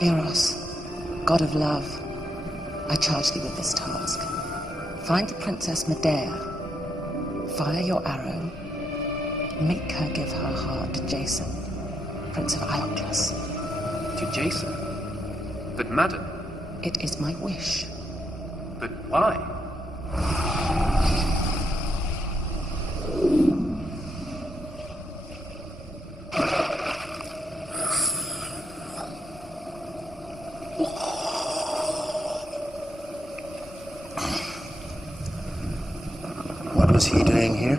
Eros, god of love, I charge thee with this task. Find the Princess Medea, fire your arrow, make her give her heart to Jason, Prince of Iolcus. To Jason? But madam... It is my wish. But why? What was he doing here?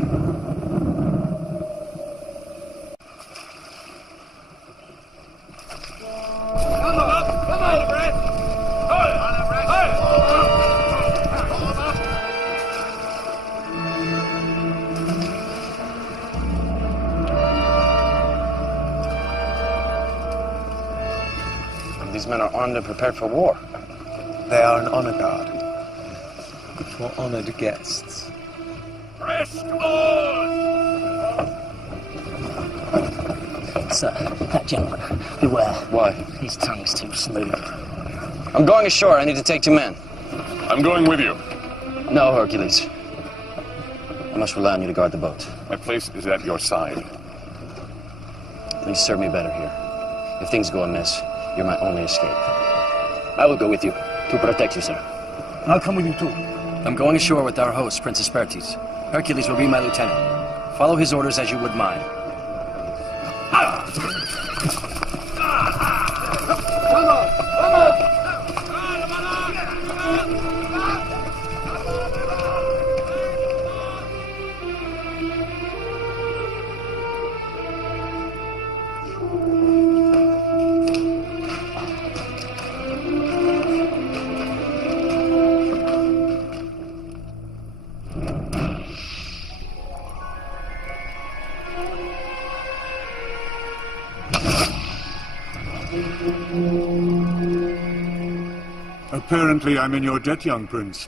These men are armed and prepared for war. They are an honor guard for honored guests. Sir, that gentleman, beware. Why? His tongue's too smooth. I'm going ashore. I need to take 2 men. I'm going with you. No, Hercules. I must rely on you to guard the boat. My place is at your side. You serve me better here. If things go amiss, you're my only escape. I will go with you to protect you, sir. I'll come with you too. I'm going ashore with our host, Prince Aspertes. Hercules will be my lieutenant. Follow his orders as you would mine. Apparently I'm in your debt, young prince.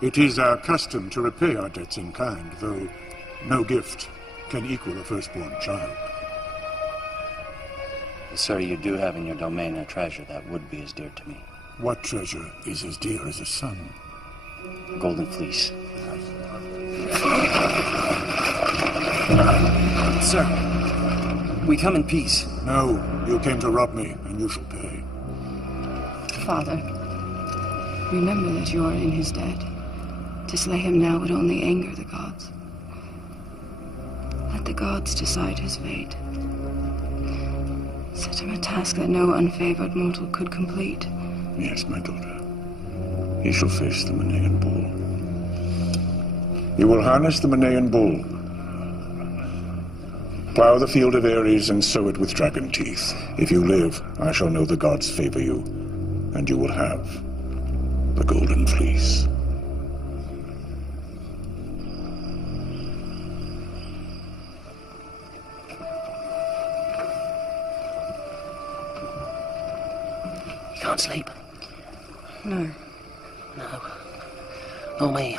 It is our custom to repay our debts in kind, though no gift can equal a firstborn child. Sir, you do have in your domain a treasure that would be as dear to me. What treasure is as dear as a son? Golden fleece. Sir, we come in peace. No, you came to rob me, and you shall pay. Father, remember that you are in his debt. To slay him now would only anger the gods. Let the gods decide his fate. Set him a task that no unfavored mortal could complete. Yes, my daughter. He shall face the Manean bull. You will harness the Manean bull. Plow the field of Ares and sow it with dragon teeth. If you live, I shall know the gods favor you, and you will have the golden fleece. You can't sleep? No. No. Nor me.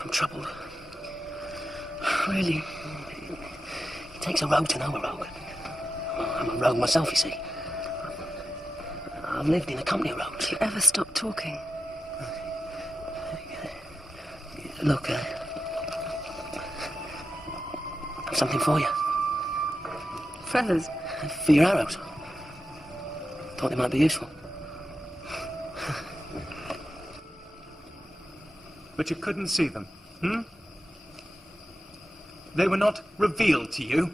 I'm troubled. Really? It takes a rogue to know a rogue. I'm a rogue myself, you see. I've lived in a company of rogues. Do you ever stop talking? Look, I've something for you. Feathers? For your arrows. Thought they might be useful. But you couldn't see them, hmm? They were not revealed to you.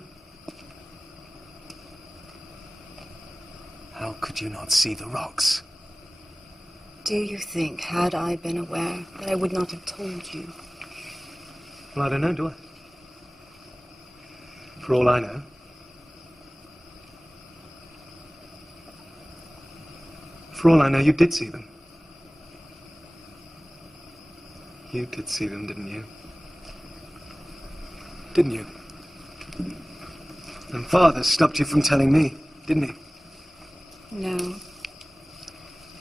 How could you not see the rocks? Do you think, had I been aware, that I would not have told you? Well, I don't know, do I? For all I know. For all I know, you did see them. You did see them, didn't you? Didn't you? And Father stopped you from telling me, didn't he? No.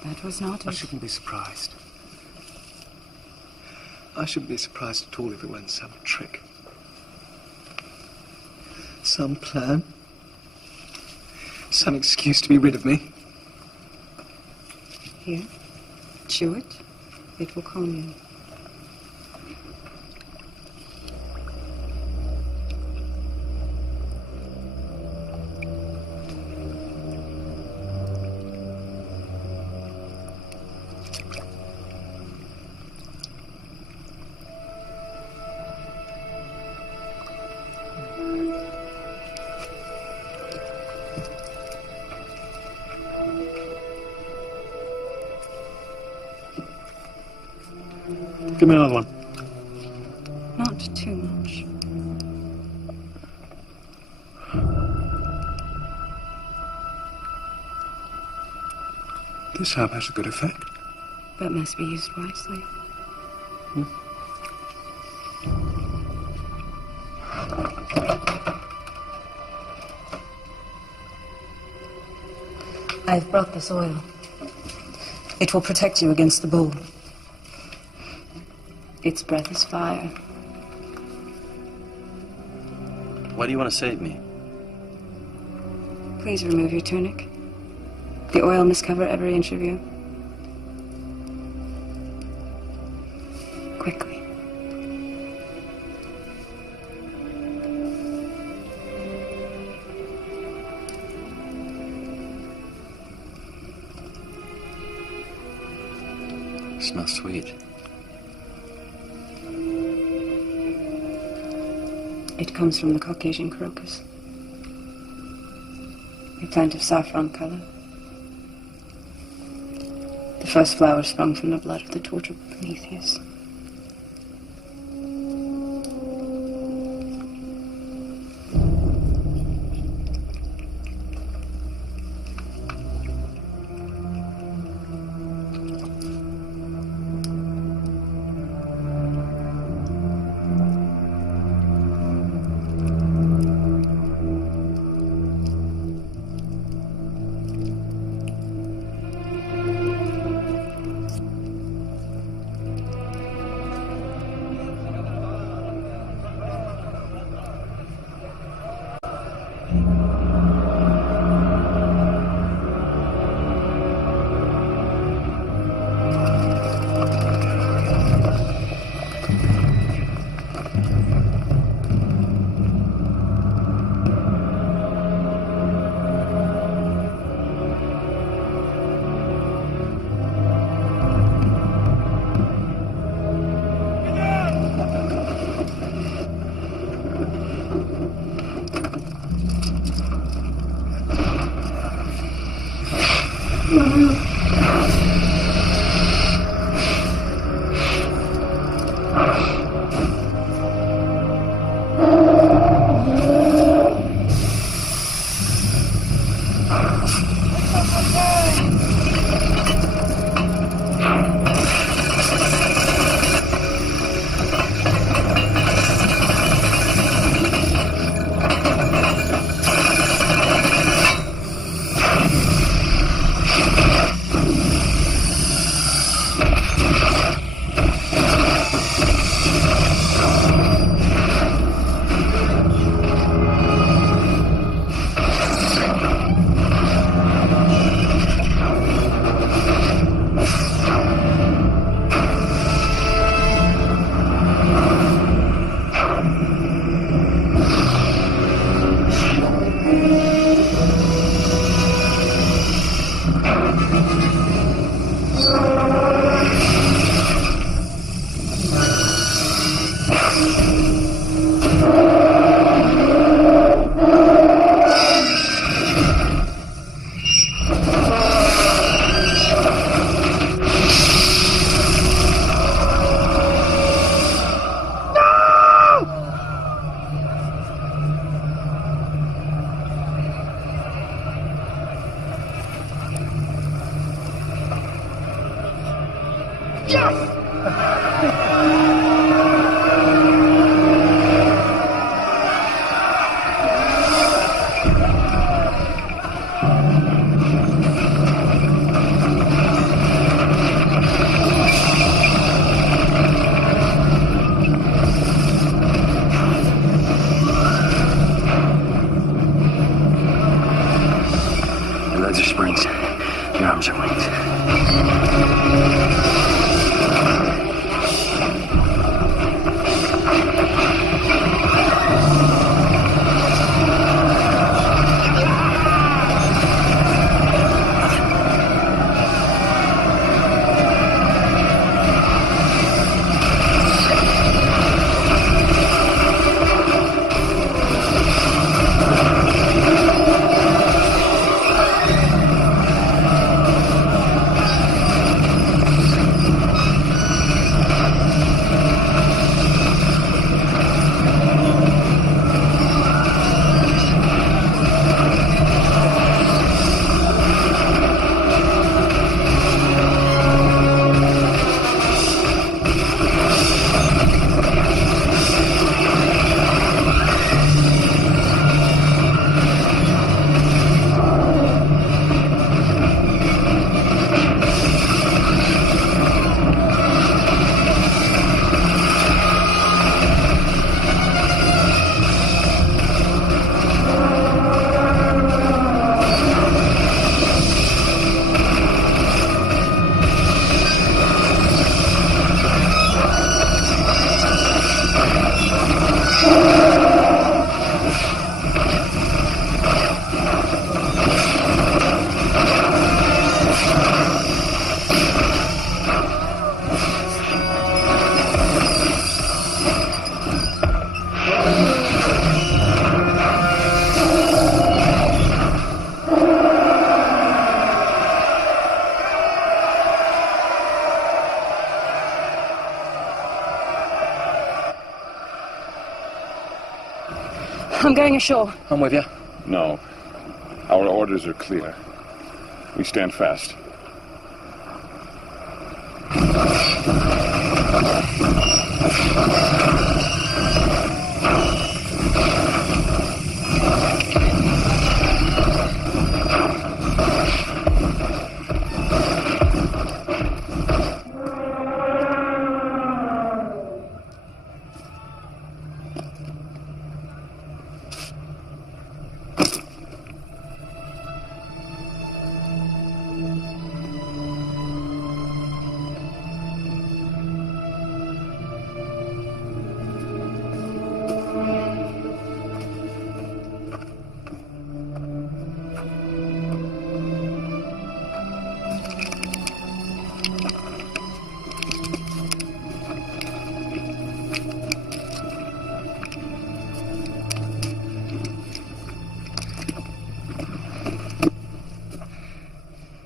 That was not I it. shouldn't be surprised. I shouldn't be surprised at all if it weren't some trick. Some plan. Some excuse to be rid of me. Here. Chew it. It will calm you. Give me another one. Not too much. This herb has a good effect. But must be used wisely. I've brought this oil. It will protect you against the bull. Its breath is fire. Why do you want to save me? Please remove your tunic. The oil must cover every inch of you. Quickly. Smells sweet. It comes from the Caucasian crocus. A plant of saffron color. The first flower sprung from the blood of the tortured Prometheus. I'm going ashore. I'm with you. No. Our orders are clear. We stand fast.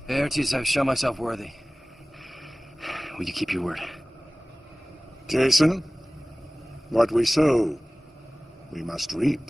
Laertes, I've shown myself worthy. Will you keep your word? Jason, what we sow, we must reap.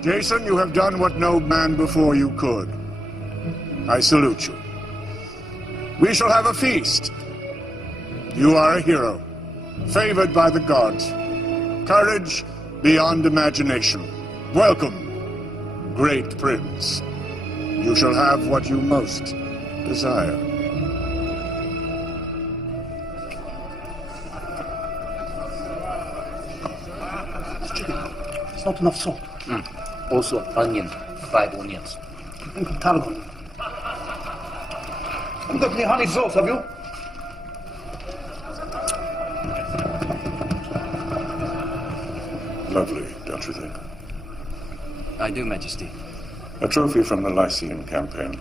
Jason, you have done what no man before you could. I salute you. We shall have a feast. You are a hero, favored by the gods. Courage beyond imagination. Welcome, great prince. You shall have what you most desire. Not enough salt. Also, onion. 5 onions. Tarragon. You got any honey sauce, have you? Lovely, don't you think? I do, Majesty. A trophy from the Lycian campaign.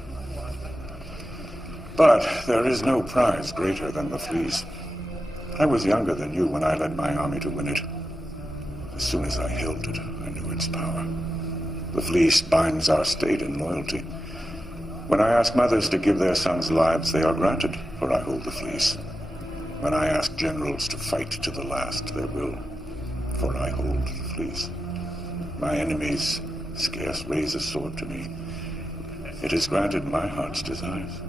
But there is no prize greater than the fleece. I was younger than you when I led my army to win it. As soon as I held it, I knew its power. The fleece binds our state in loyalty. When I ask mothers to give their sons lives, they are granted, for I hold the fleece. When I ask generals to fight to the last, they will, for I hold the fleece. My enemies scarce raise a sword to me. It is granted my heart's desires.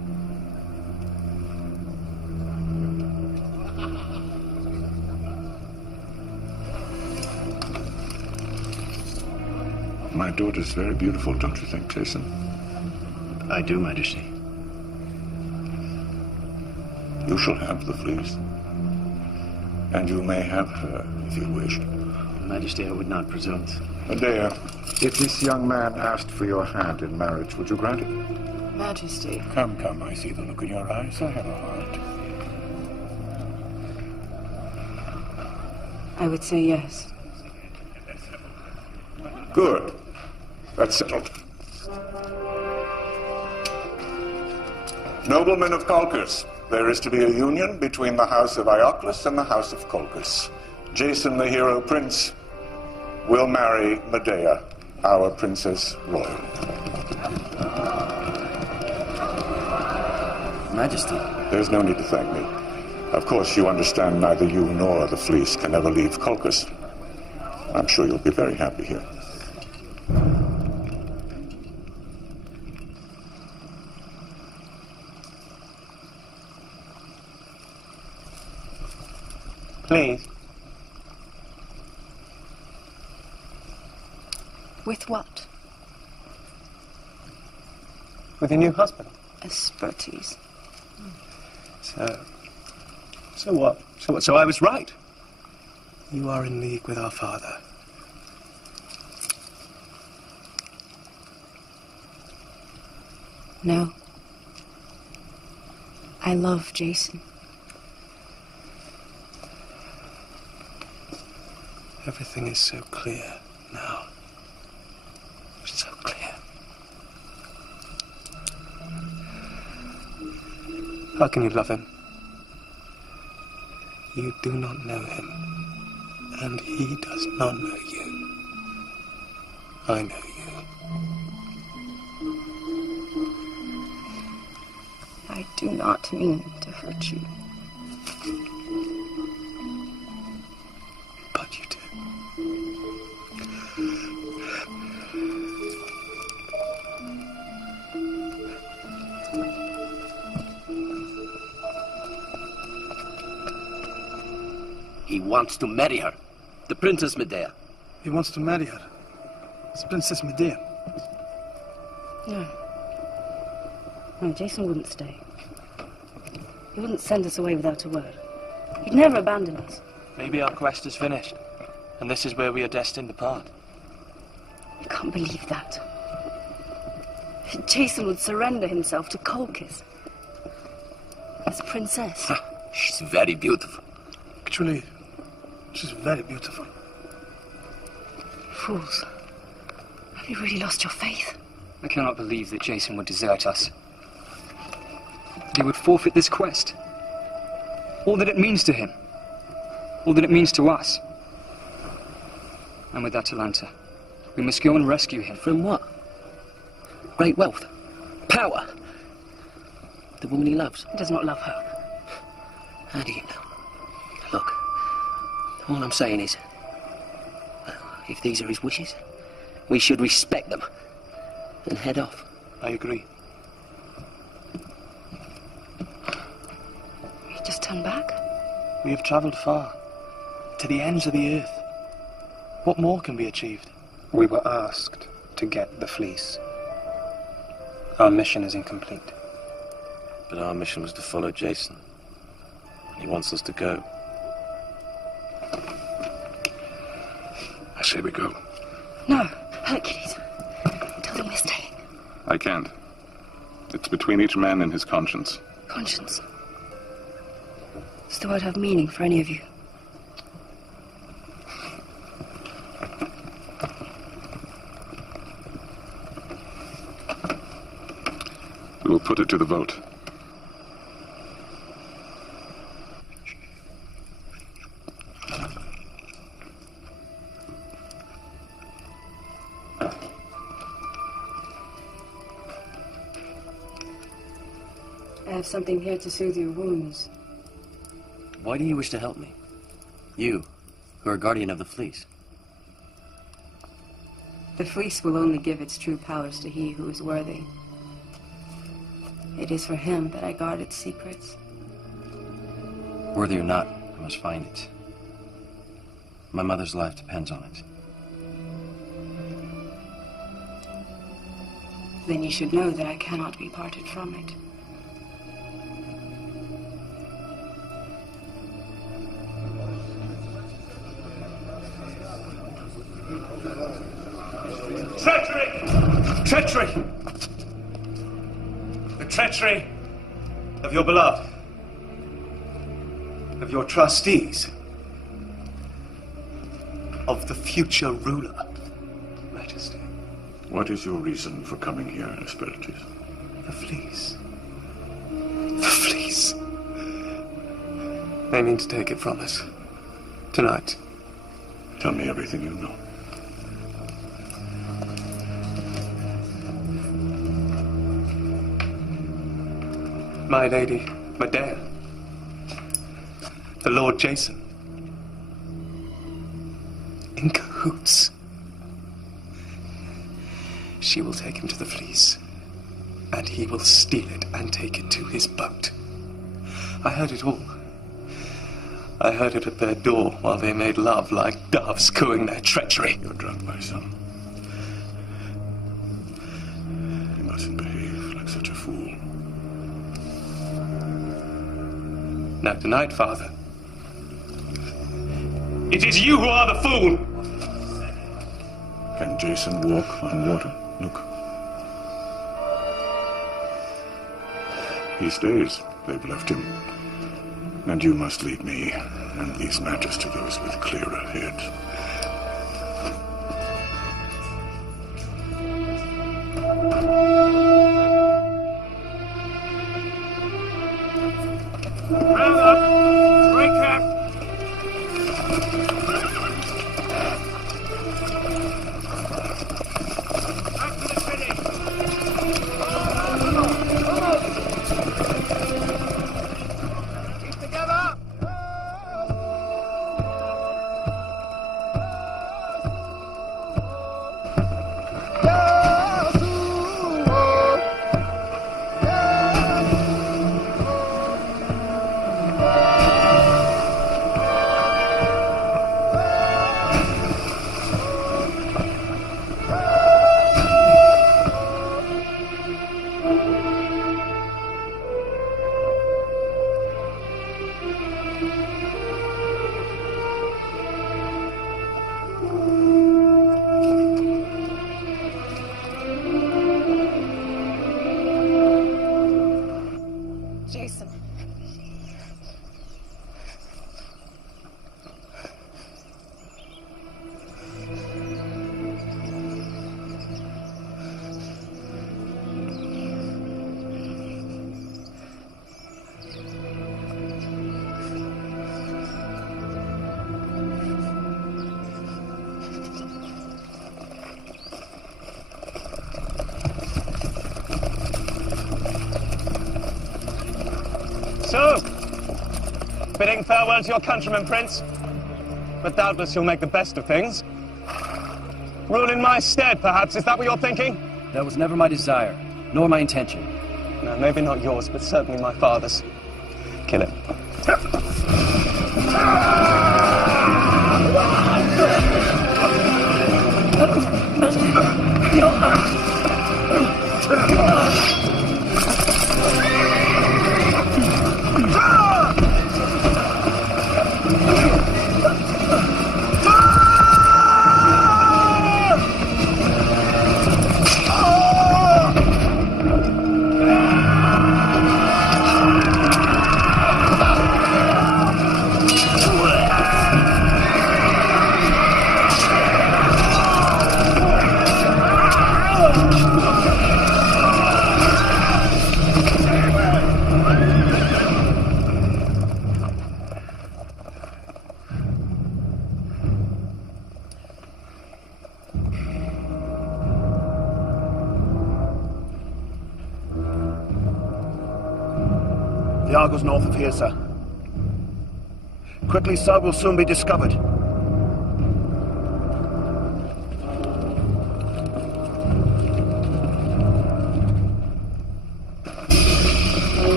My daughter's very beautiful, don't you think, Jason? I do, Majesty. You shall have the fleece. And you may have her, if you wish. Majesty, I would not presume. Medea, if this young man asked for your hand in marriage, would you grant it? Majesty. Come, come, I see the look in your eyes. I have a heart. I would say yes. Good. That's settled. Noblemen of Colchis, there is to be a union between the house of Ioclus and the house of Colchis. Jason, the hero prince, will marry Medea, our princess royal. Majesty. There's no need to thank me. Of course, you understand neither you nor the fleece can ever leave Colchis. I'm sure you'll be very happy here. Please. With what? With your new husband. Aspertes. So what? So I was right. You are in league with our father. No. I love Jason. Everything is so clear now. So clear. How can you love him? You do not know him, and he does not know you. I know you. I do not mean to hurt you. But you do. He wants to marry her. The Princess Medea. He wants to marry her. It's Princess Medea. No. No, Jason wouldn't stay. He wouldn't send us away without a word. He'd never abandon us. Maybe our quest is finished, and this is where we are destined to part. I can't believe that. Jason would surrender himself to Colchis. As a princess. She's very beautiful. Actually, she's very beautiful. Fools. Have you really lost your faith? I cannot believe that Jason would desert us. That he would forfeit this quest. All that it means to him. All that it means to us. And with Atalanta, we must go and rescue him. From what? Great wealth? Power? The woman he loves? He does not love her. How do you know? Look, all I'm saying is, if these are his wishes, we should respect them and head off. I agree. You just turn back? We have travelled far, to the ends of the earth. What more can be achieved? We were asked to get the fleece. Our mission is incomplete. But our mission was to follow Jason. He wants us to go. I say we go. No, Hercules. Tell them we're staying. I can't. It's between each man and his conscience. Conscience. Does the word have meaning for any of you? We will put it to the vote. I have something here to soothe your wounds. Why do you wish to help me? You, who are guardian of the fleece. The fleece will only give its true powers to he who is worthy. It is for him that I guard its secrets. Worthy or not, I must find it. My mother's life depends on it. Then you should know that I cannot be parted from it. Treachery! Treachery! The treachery of your beloved, of your trustees, of the future ruler, Majesty. What is your reason for coming here, Esperitus? The fleece. The fleece. They mean to take it from us. Tonight. Tell me everything you know. My lady, Medea. The Lord Jason. In cahoots. She will take him to the fleece, and he will steal it and take it to his boat. I heard it all. I heard it at their door while they made love like doves cooing their treachery. You're drunk, my son. You mustn't behave like such a fool. Now tonight, Father, it is you who are the fool! Can Jason walk on water? Look. He stays. They've left him. And you must lead me and these matters to those with clearer heads. Round up! Right cap! So, bidding farewell to your countrymen, Prince. But doubtless you'll make the best of things. Rule in my stead, perhaps. Is that what you're thinking? That was never my desire, nor my intention. No, maybe not yours, but certainly my father's. Kill him. The Argo's north of here, sir. Quickly, sir, we'll soon be discovered.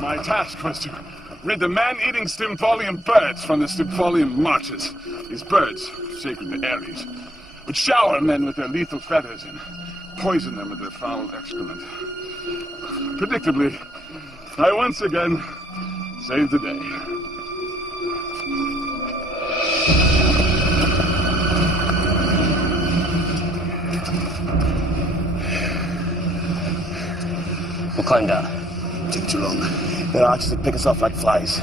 My task was to rid the man-eating Stymphalian birds from the Stymphalian marches. These birds, sacred to Ares, would shower men with their lethal feathers and poison them with their foul excrement. Predictably, I once again saved the day. We'll climb down. Take too long. Their archers will pick us off like flies.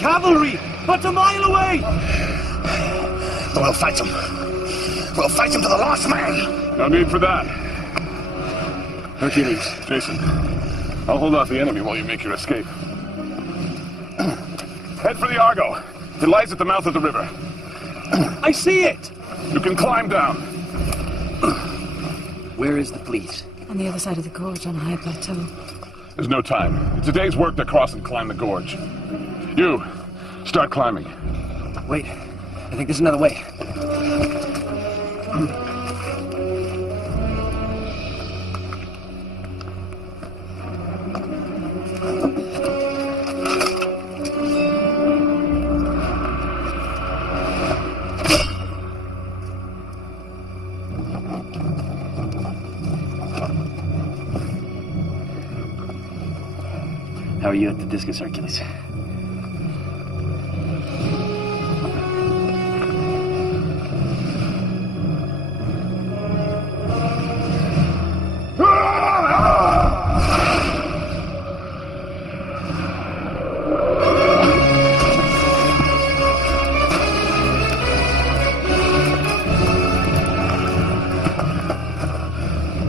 Cavalry! But a mile away! But we'll fight them. We'll fight them to the last man! No need for that. Hercules. Jason, I'll hold off the enemy while you make your escape. Head for the Argo. It lies at the mouth of the river. I see it! You can climb down. Where is the fleet? On the other side of the gorge on a high plateau. There's no time. It's a day's work to cross and climb the gorge. You, start climbing. Wait, I think there's another way. How are you at the discus, Hercules?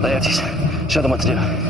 Laertes, show them what to do.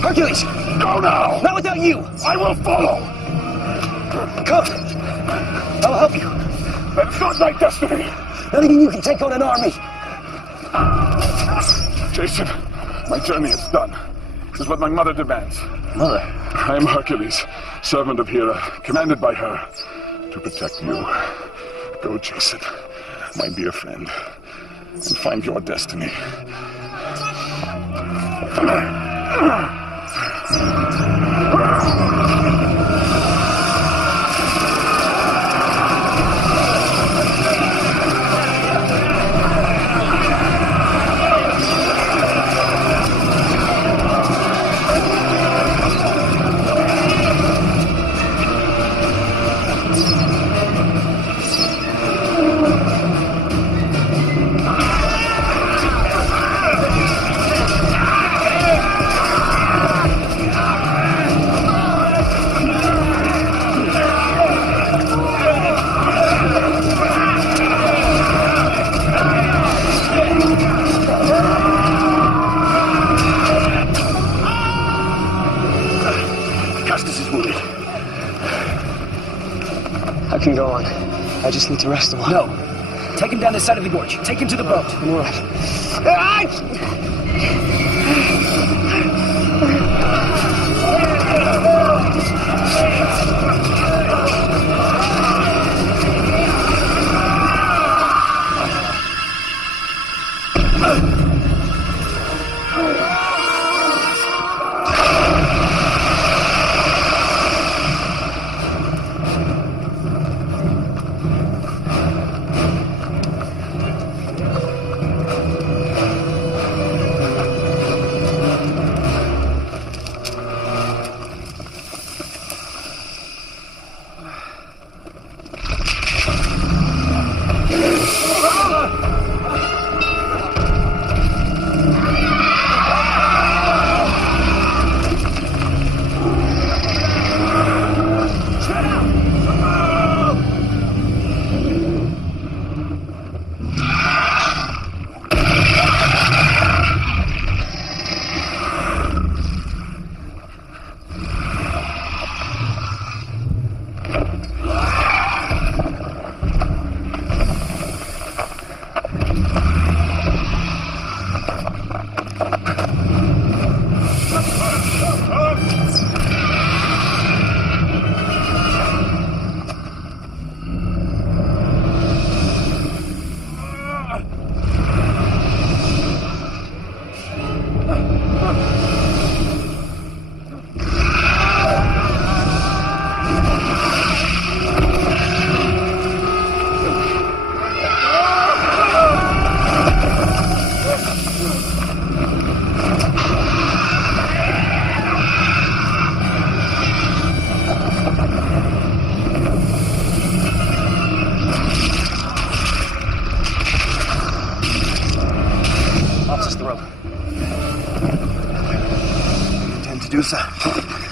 Hercules! Go now! Not without you! I will follow! Come! I'll help you. That is not my destiny! Not even you can take on an army! Jason, my journey is done. This is what my mother demands. Mother? I am Hercules, servant of Hera, commanded by her to protect you. Go, Jason, my dear friend, and find your destiny. wounded. I can go on. I just need to rest a while. No. Take him down the side of the gorge. Take him to the boat. I'm all right.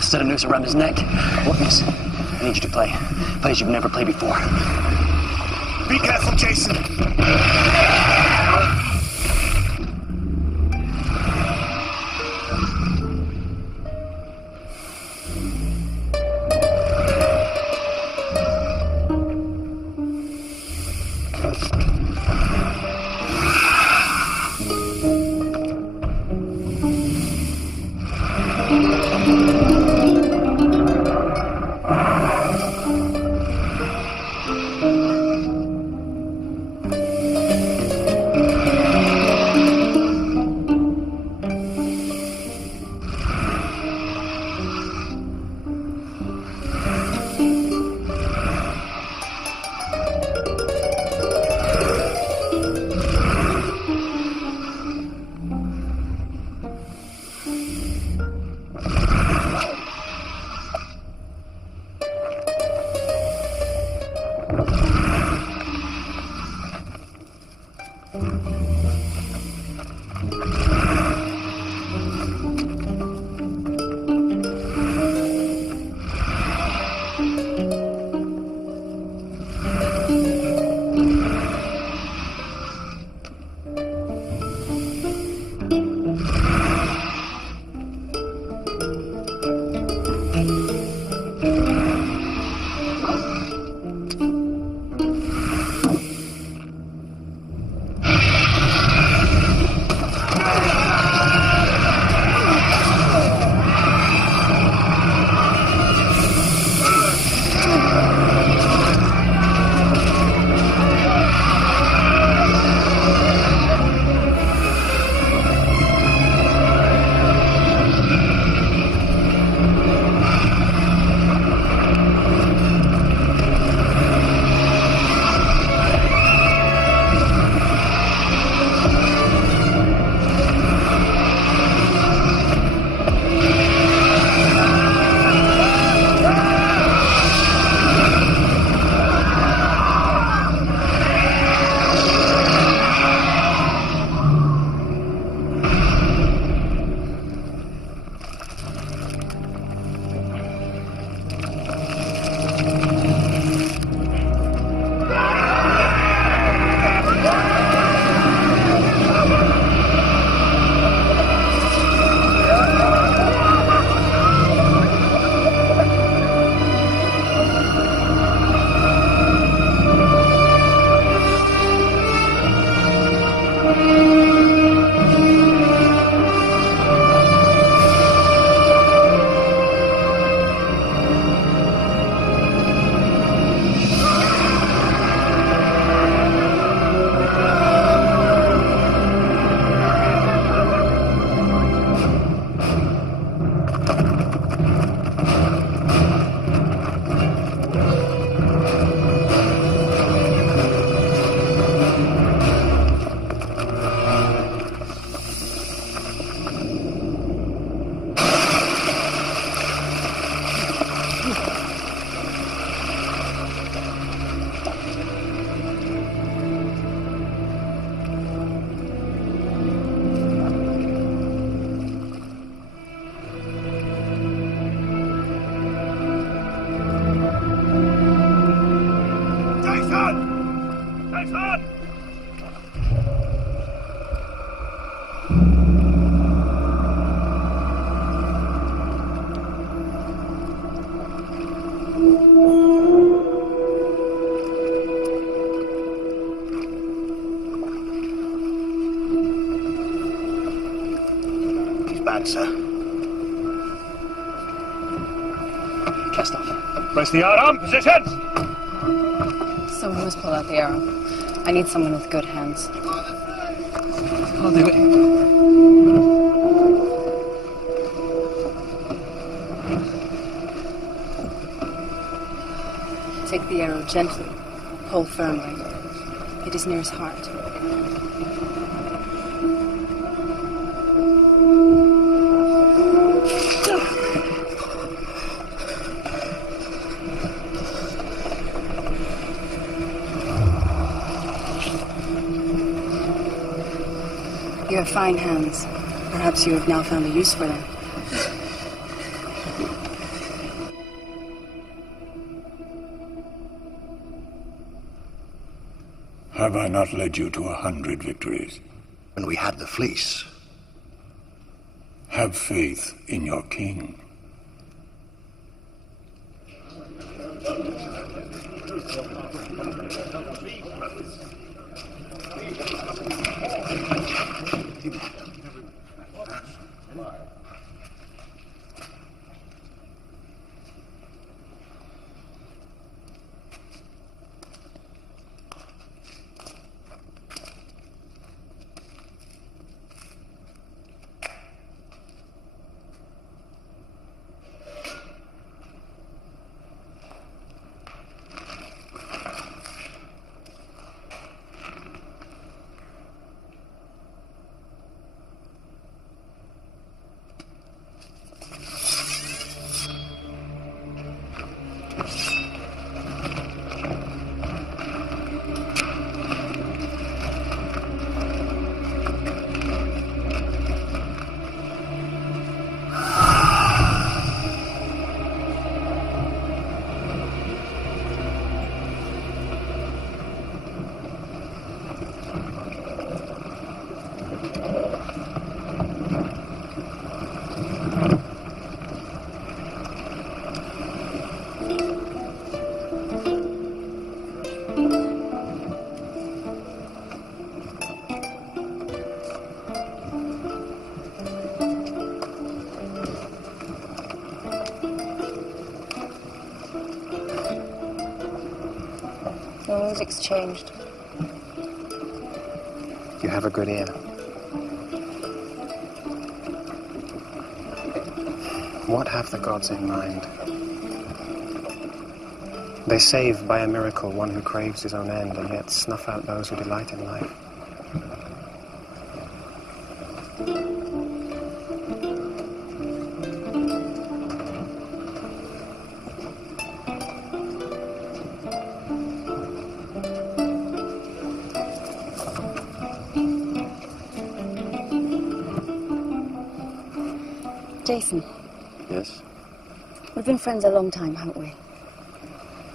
Set a noose around his neck. What noose? I need you to play. Play as you've never played before. Be careful, Jason. Thanks, sir. Cast off. Place the arm. Positions! Someone must pull out the arrow. I need someone with good hands. I'll do it. Take the arrow gently. Pull firmly. It is near his heart. You have fine hands. Perhaps you have now found a use for them. Have I not led you to 100 victories? And we had the fleece. Have faith in your king. The music's changed. You have a good ear. What have the gods in mind? They save by a miracle one who craves his own end, and yet snuff out those who delight in life. Jason, Yes? we've been friends a long time, haven't we?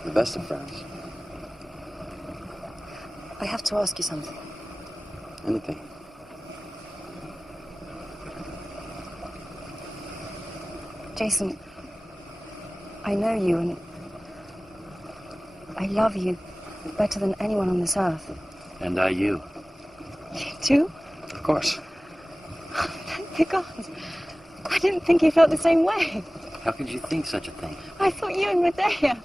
The best of friends. I have to ask you something. Anything. Jason, I know you and I love you better than anyone on this earth. And I you. You too? Of course. Thank God. I didn't think you felt the same way. How could you think such a thing? I thought you and Medea.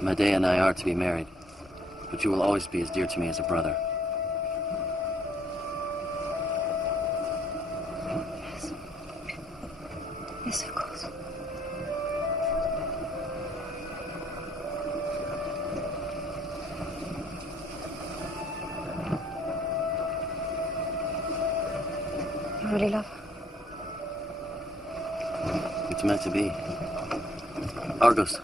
Medea and I are to be married, but you will always be as dear to me as a brother. Yes. Yes, of course. You really love her? It's meant to be. Argos.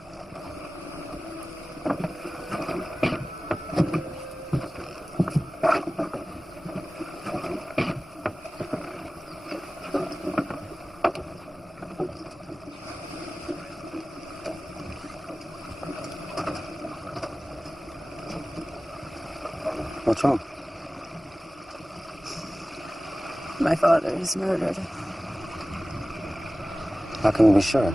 What's wrong? My father is murdered. How can we be sure?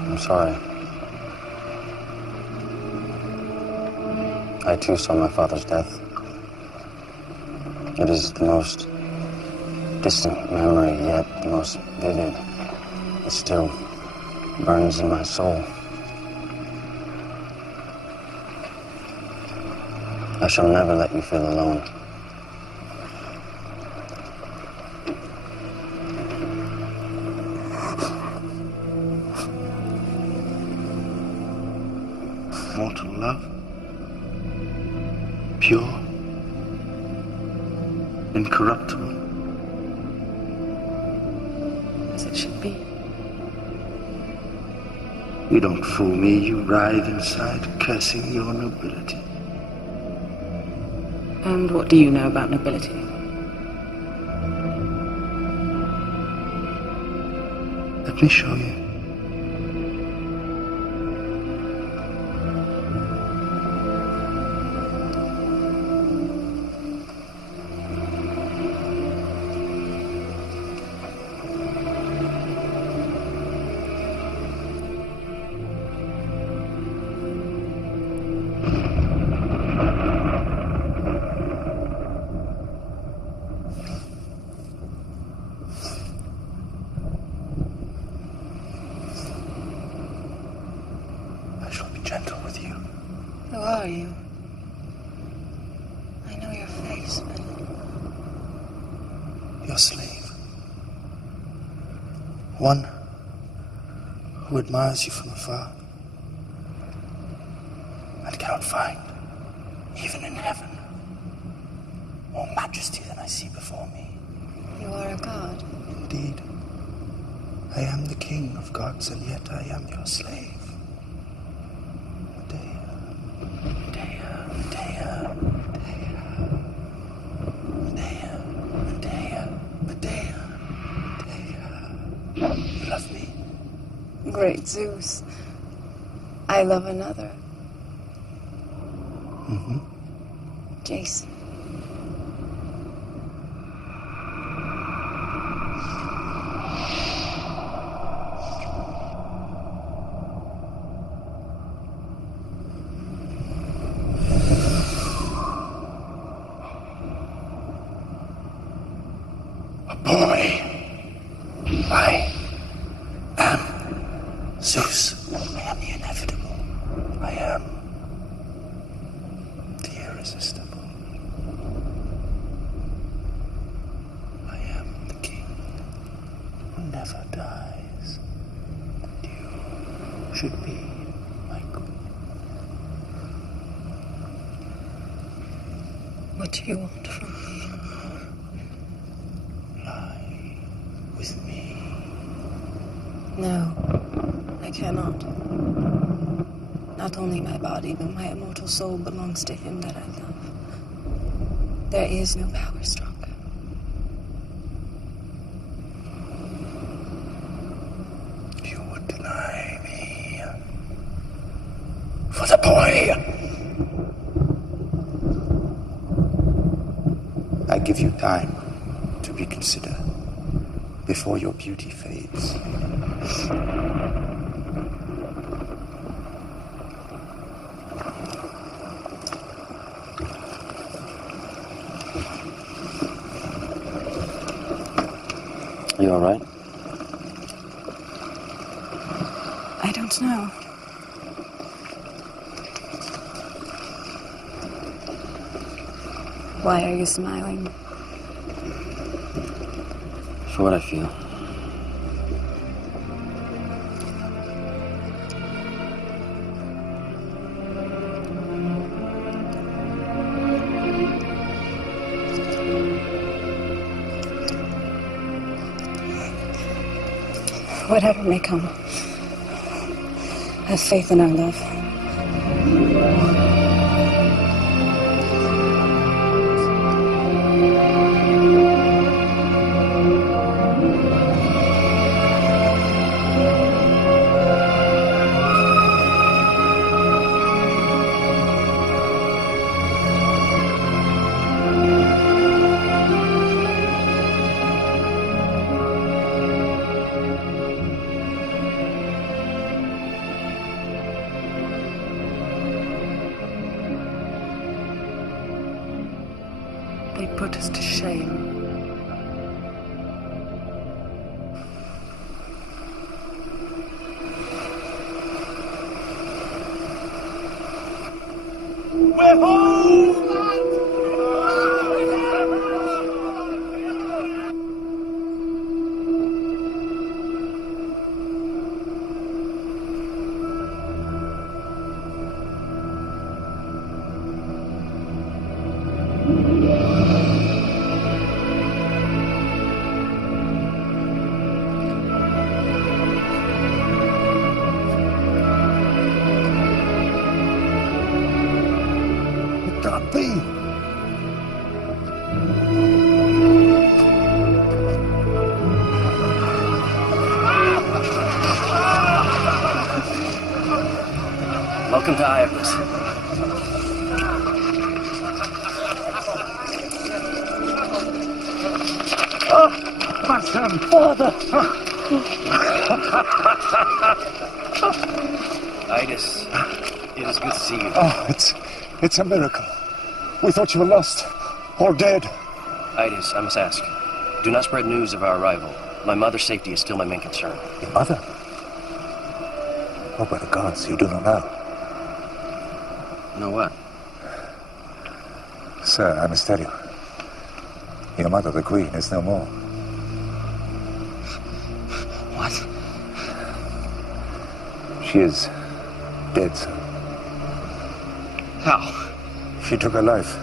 I'm sorry. I too saw my father's death. It is the most distant memory, yet the most vivid. It still burns in my soul. I shall never let you feel alone. Mortal love, pure, incorruptible. As it should be. You don't fool me, you writhe inside, cursing your nobility. And what do you know about nobility? Let me show you. Gentle with you. Who are you? I know your face, but... Your slave. One who admires you from afar and cannot find, even in heaven, more majesty than I see before me. You are a god. Indeed. I am the king of gods, and yet I am your slave. Great Zeus. I love another. Mm-hmm. Jason. A boy. I am Zeus. I am the inevitable. I am the irresistible. I am the king who never dies. And you should be my queen. What do you want from me? Lie with me. No, I cannot. Not only my body, but my immortal soul belongs to him that I love. There is no power stronger. You would deny me for the boy. I give you time to reconsider before your beauty fades. You all right? I don't know. Why are you smiling? For what I feel. Whatever may come, have faith in our love. put us to shame. We're home! Welcome to Iapis. Oh, my son, father! Idas, it is good to see you. Oh, it's a miracle. We thought you were lost, or dead. Idas, I must ask, do not spread news of our arrival. My mother's safety is still my main concern. Your mother? Oh, by the gods, you do not know. Know what? Sir, I must tell you. Your mother, the Queen, is no more. What? She is dead, sir. How? She took her life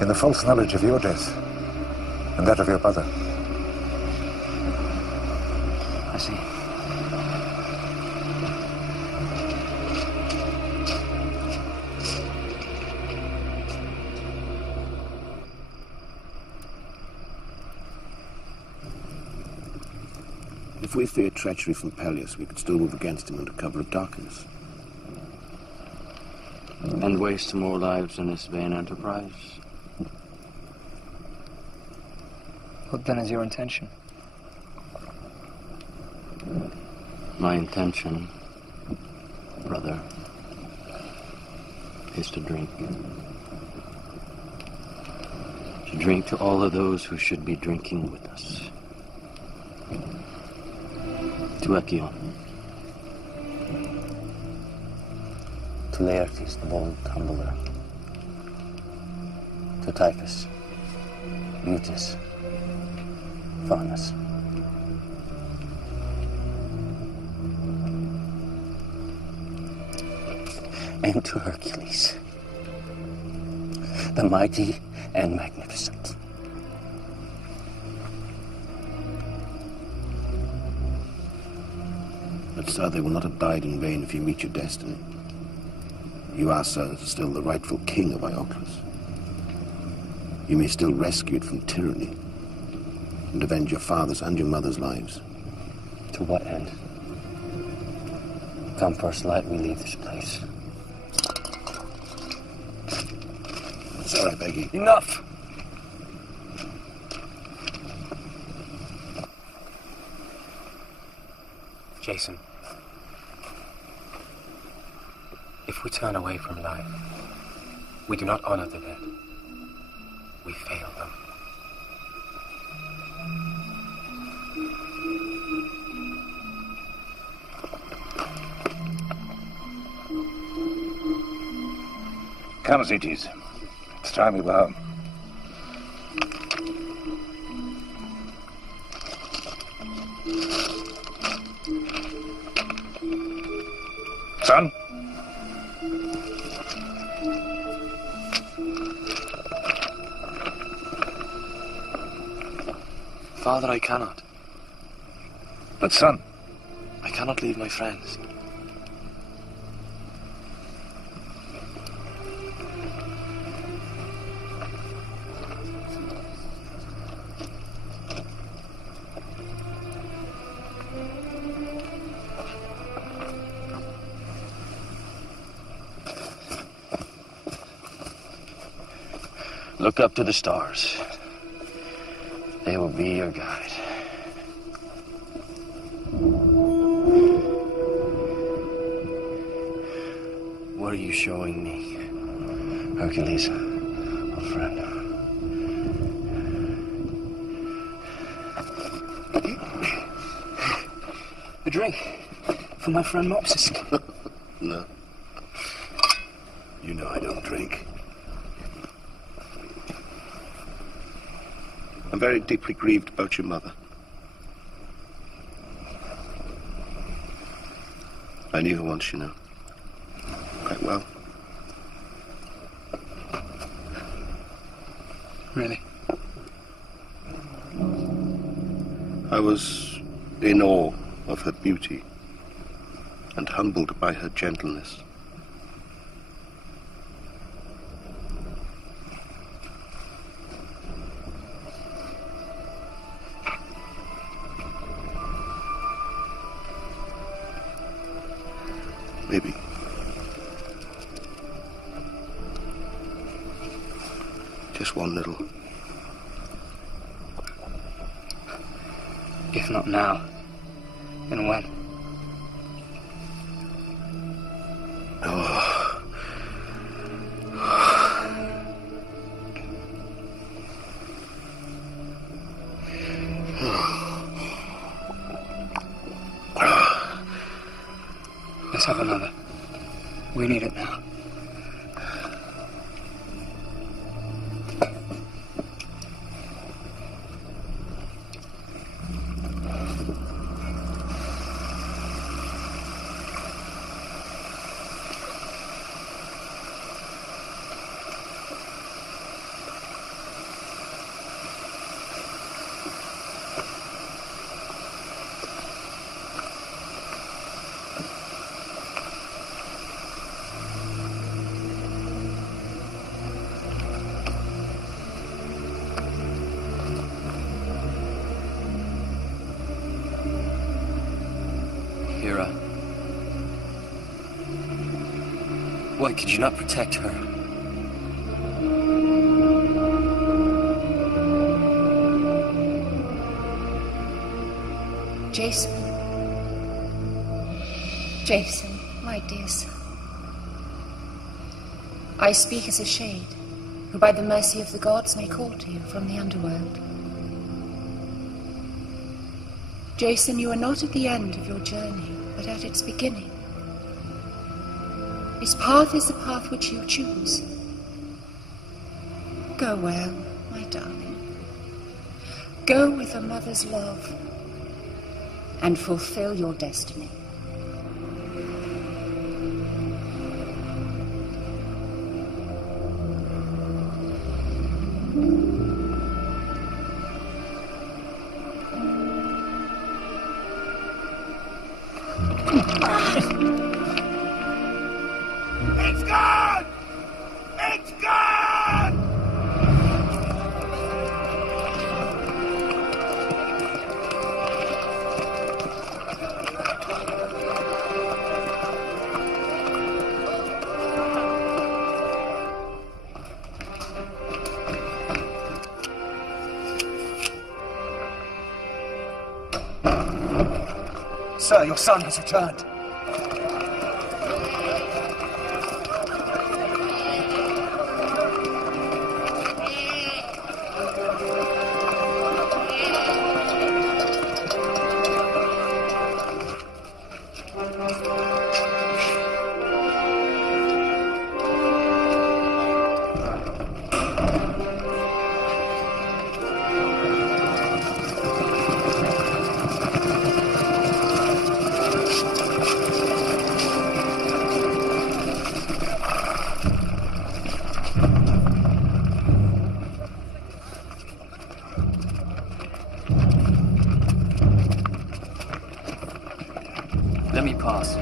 in the false knowledge of your death and that of your mother. I see. If we feared treachery from Peleus, we could still move against him under cover of darkness. And waste more lives in this vain enterprise. What then is your intention? My intention, brother, is to drink. To drink to all of those who should be drinking with us. To Echion. To Laertes, the bold tumbler. To Typhus, Mutus, Faunus. And to Hercules, the mighty and magnificent. But, sir, they will not have died in vain if you meet your destiny. You are, sir, still the rightful king of Iolcus. You may still rescue it from tyranny and avenge your father's and your mother's lives. To what end? Come first light, we leave this place. Sir, I beg you. Enough! Jason, if we turn away from life, we do not honor the dead. We fail them. Come, Zetes. It's time we were home. Son? Father, I cannot. But son? I cannot leave my friends. Look up to the stars. They will be your guide. What are you showing me, Hercules, old friend? drink for my friend Mopsus. No. You know I don't drink. I'm very deeply grieved about your mother. I knew her once, you know. Quite well. Really? I was in awe of her beauty and humbled by her gentleness. Maybe. Just one little. If not now, then when? Oh. Let's have another. We need it now. Hera. Why could you not protect her? Jason. Jason, my dear son. I speak as a shade, who by the mercy of the gods may call to you from the underworld. Jason, you are not at the end of your journey, but at its beginning. This path is the path which you choose. Go well, my darling. Go with a mother's love and fulfill your destiny. It's gone! It's gone! Sir, your son has returned. Let me pass.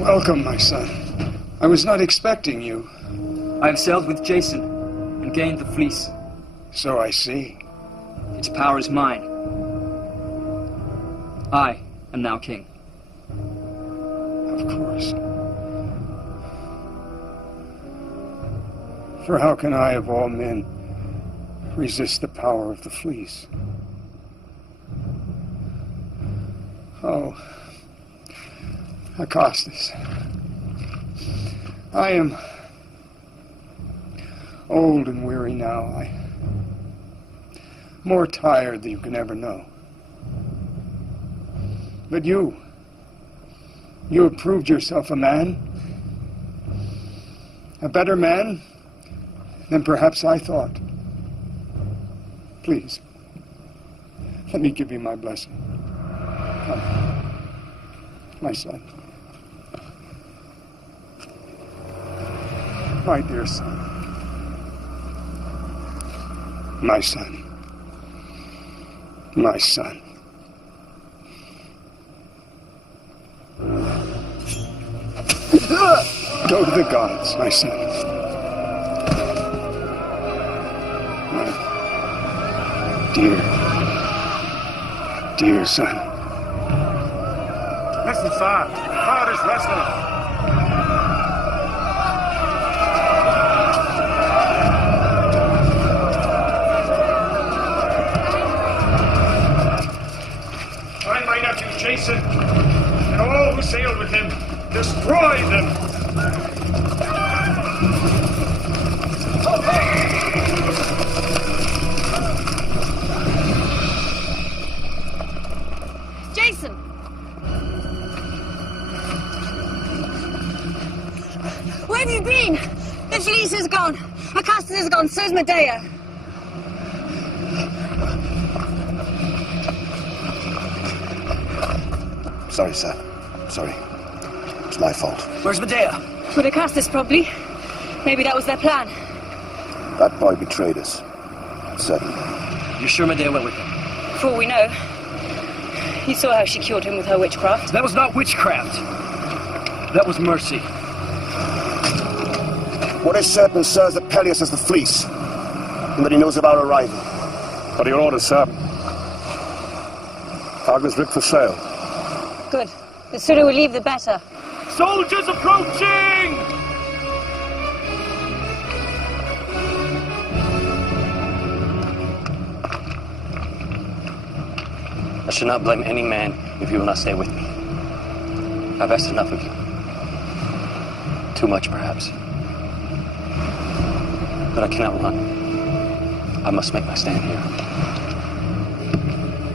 Welcome, my son. I was not expecting you. I have sailed with Jason and gained the fleece. So I see. Its power is mine. I am now king. Of course. For how can I, of all men, resist the power of the fleece? Oh, Acastus, I am old and weary now. I'm more tired than you can ever know. But you have proved yourself a man, a better man than perhaps I thought. Please, let me give you my blessing. Come, my son. My dear son. My son. My son. Go to the gods, my son. My dear son. Listen, sir. Father's restless. Find my nephew Jason, and all who sailed with him. Destroy them! Jason! Where have you been? The fleece is gone. Acastus is gone. So's Medea. Sorry, sir. Sorry. It's my fault. Where's Medea? With Acastus, probably. Maybe that was their plan. That boy betrayed us. Certainly. You're sure Medea went with him? For all we know. You saw how she cured him with her witchcraft. That was not witchcraft. That was mercy. What is certain, sir, is that Peleus has the fleece, and that he knows of our arrival. What are your orders, sir? Cargo's rigged for sail. Good. The sooner we leave, the better. Soldiers approaching! I should not blame any man if you will not stay with me. I've asked enough of you. Too much, perhaps. But I cannot run. I must make my stand here.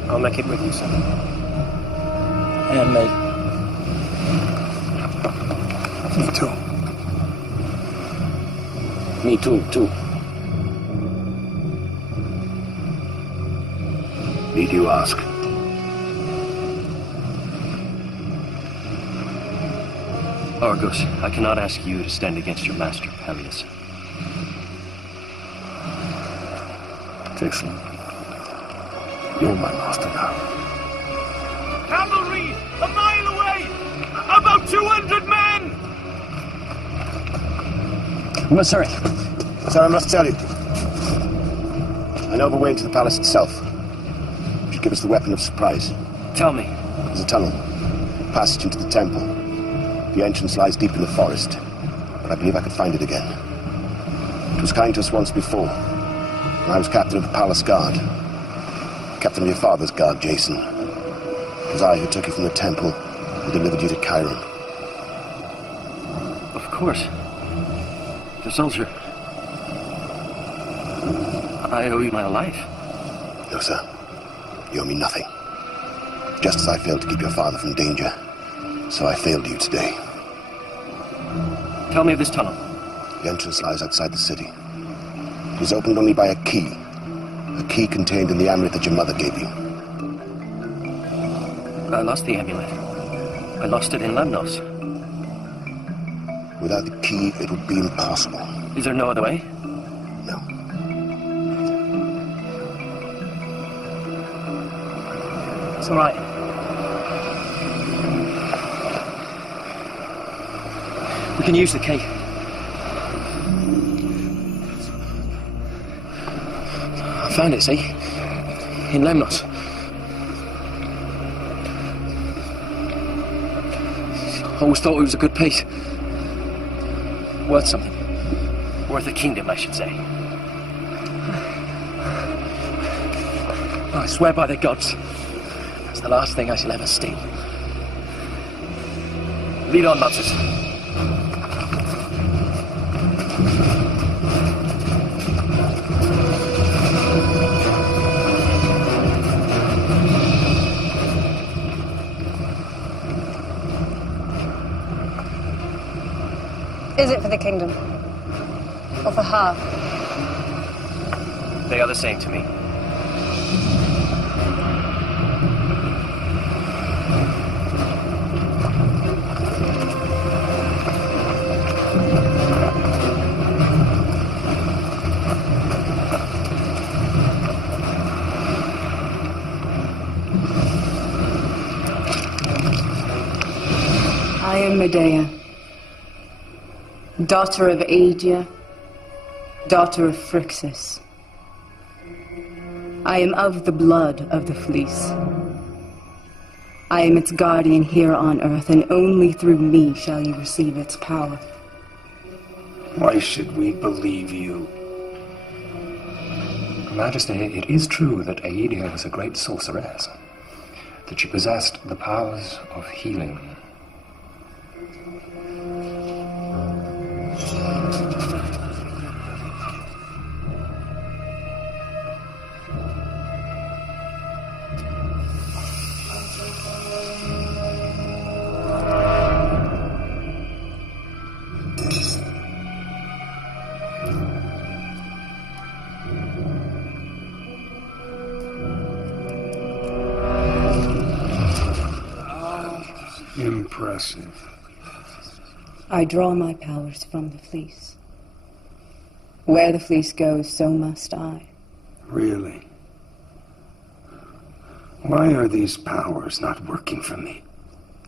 I'll make it with you, son. And me. Me too. Me too. Need you ask? Argos, I cannot ask you to stand against your master, Peleus. Jason, you're my master now. Cavalry! A mile away! About 200 men! Masuri. Sir, I must tell you. I know of a way into the palace itself. It should give us the weapon of surprise. Tell me. There's a tunnel. Passage into the temple. The entrance lies deep in the forest. But I believe I could find it again. It was kind to us once before. When I was captain of the palace guard. Captain of your father's guard, Jason. It was I who took you from the temple and delivered you to Chiron. Of course. The soldier. I owe you my life. No, sir. You owe me nothing. Just as I failed to keep your father from danger, so I failed you today. Tell me of this tunnel. The entrance lies outside the city. It was opened only by a key contained in the amulet that your mother gave you. I lost the amulet. I lost it in Lemnos. Without the key, it would be impossible. Is there no other way? No. It's all right. We can use the key. I found it, see? In Lemnos. I always thought it was a good piece. Worth something. Worth a kingdom, I should say. I swear by the gods. It's the last thing I shall ever steal. Lead on, Mopsus. Is it for the kingdom? Or for her? They are the same to me. I am Medea, daughter of Aegia, daughter of Phrixus. I am of the blood of the fleece. I am its guardian here on earth, and only through me shall you receive its power. Why should we believe you? Majesty, it is true that Aegia was a great sorceress, that she possessed the powers of healing. Impressive. I draw my powers from the fleece. Where the fleece goes, so must I. Really? Why are these powers not working for me?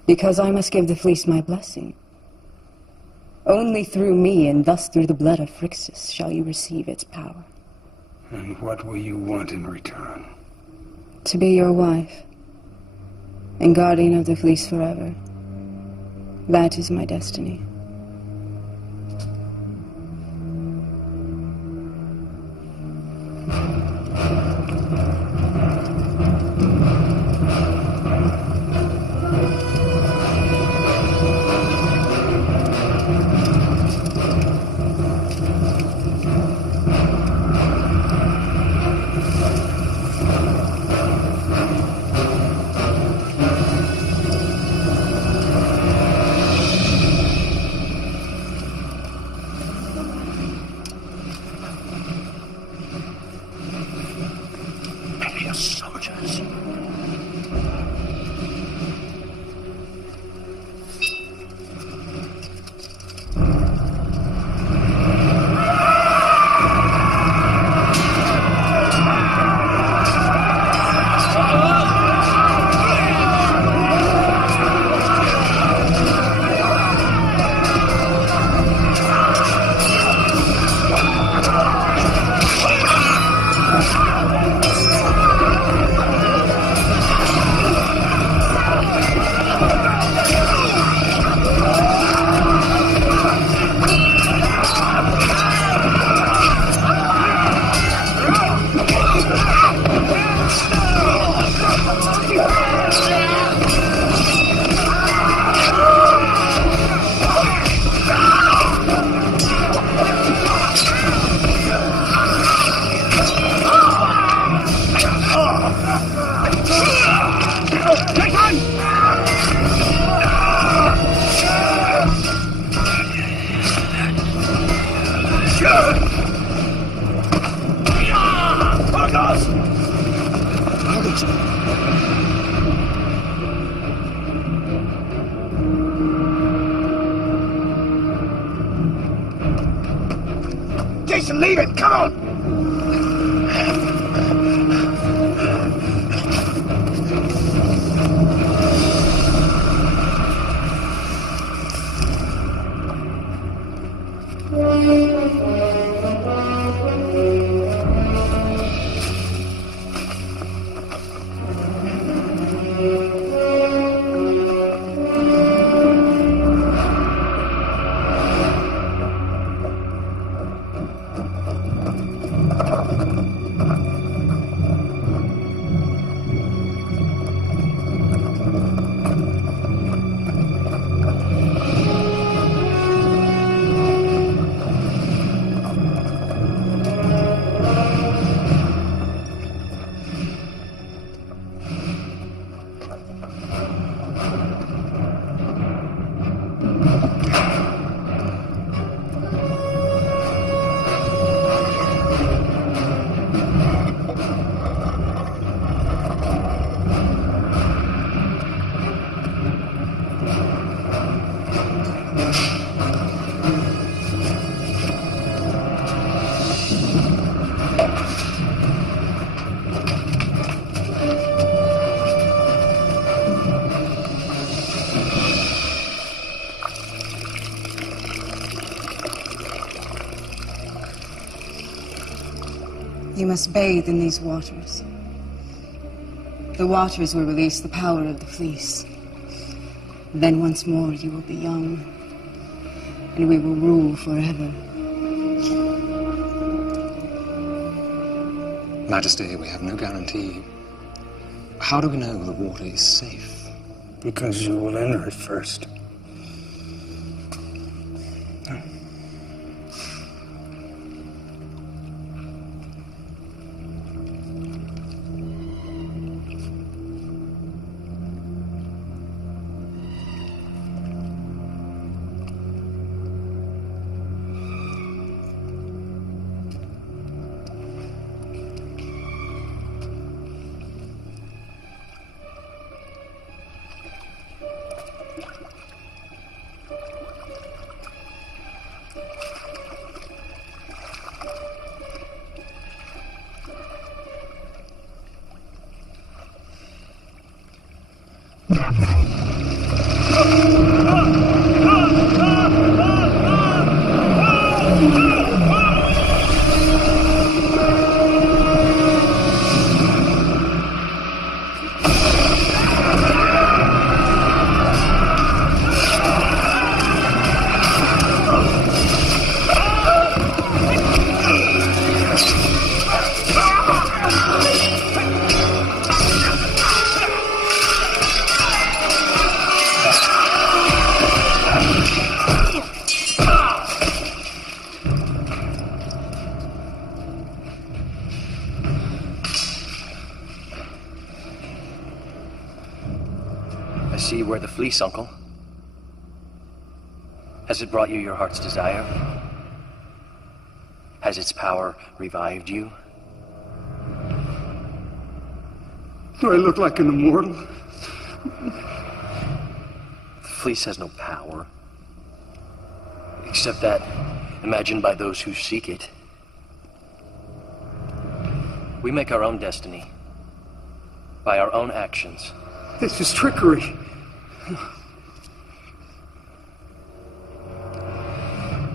Because I must give the fleece my blessing. Only through me, and thus through the blood of Phrixus, shall you receive its power. And what will you want in return? To be your wife, and guardian of the fleece forever. That is my destiny. Jason, leave him! Come on! must bathe in these waters. The waters will release the power of the fleece. Then once more you will be young, and we will rule forever. Majesty, we have no guarantee. How do we know the water is safe? Because you will enter it first. See where the fleece, Uncle. Has it brought you your heart's desire? Has its power revived you? Do I look like an immortal? The fleece has no power. Except that imagined by those who seek it. We make our own destiny. By our own actions. This is trickery.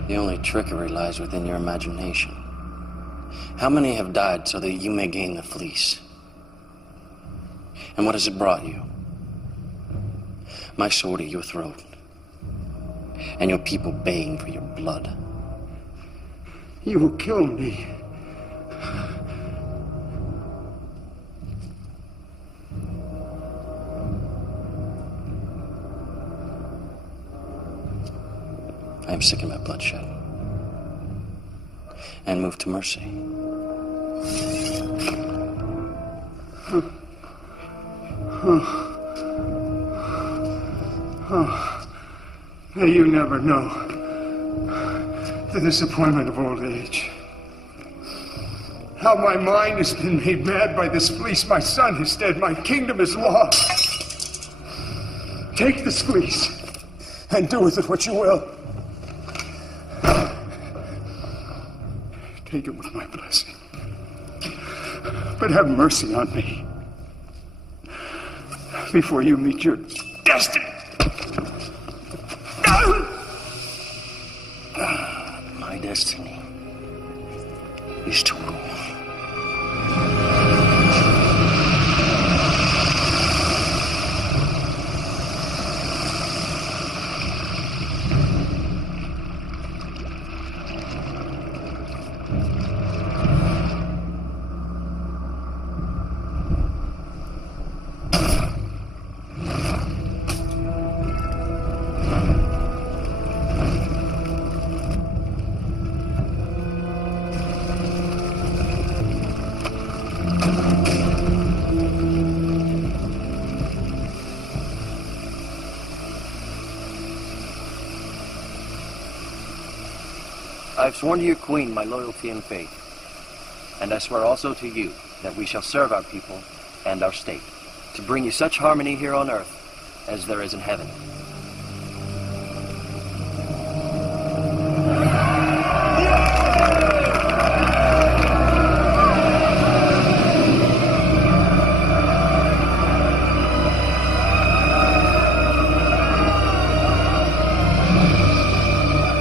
The only trickery lies within your imagination. How many have died so that you may gain the fleece? And what has it brought you? My sword at your throat. And your people baying for your blood. You will kill me. I am sick of my bloodshed. And moved to mercy. May you never know the disappointment of old age. How my mind has been made mad by this fleece. My son is dead. My kingdom is lost. Take this fleece and do with it what you will. Take it with my blessing. But have mercy on me before you meet your destiny. My destiny is to rule. I have sworn to your queen my loyalty and faith, and I swear also to you that we shall serve our people and our state, to bring you such harmony here on earth as there is in heaven.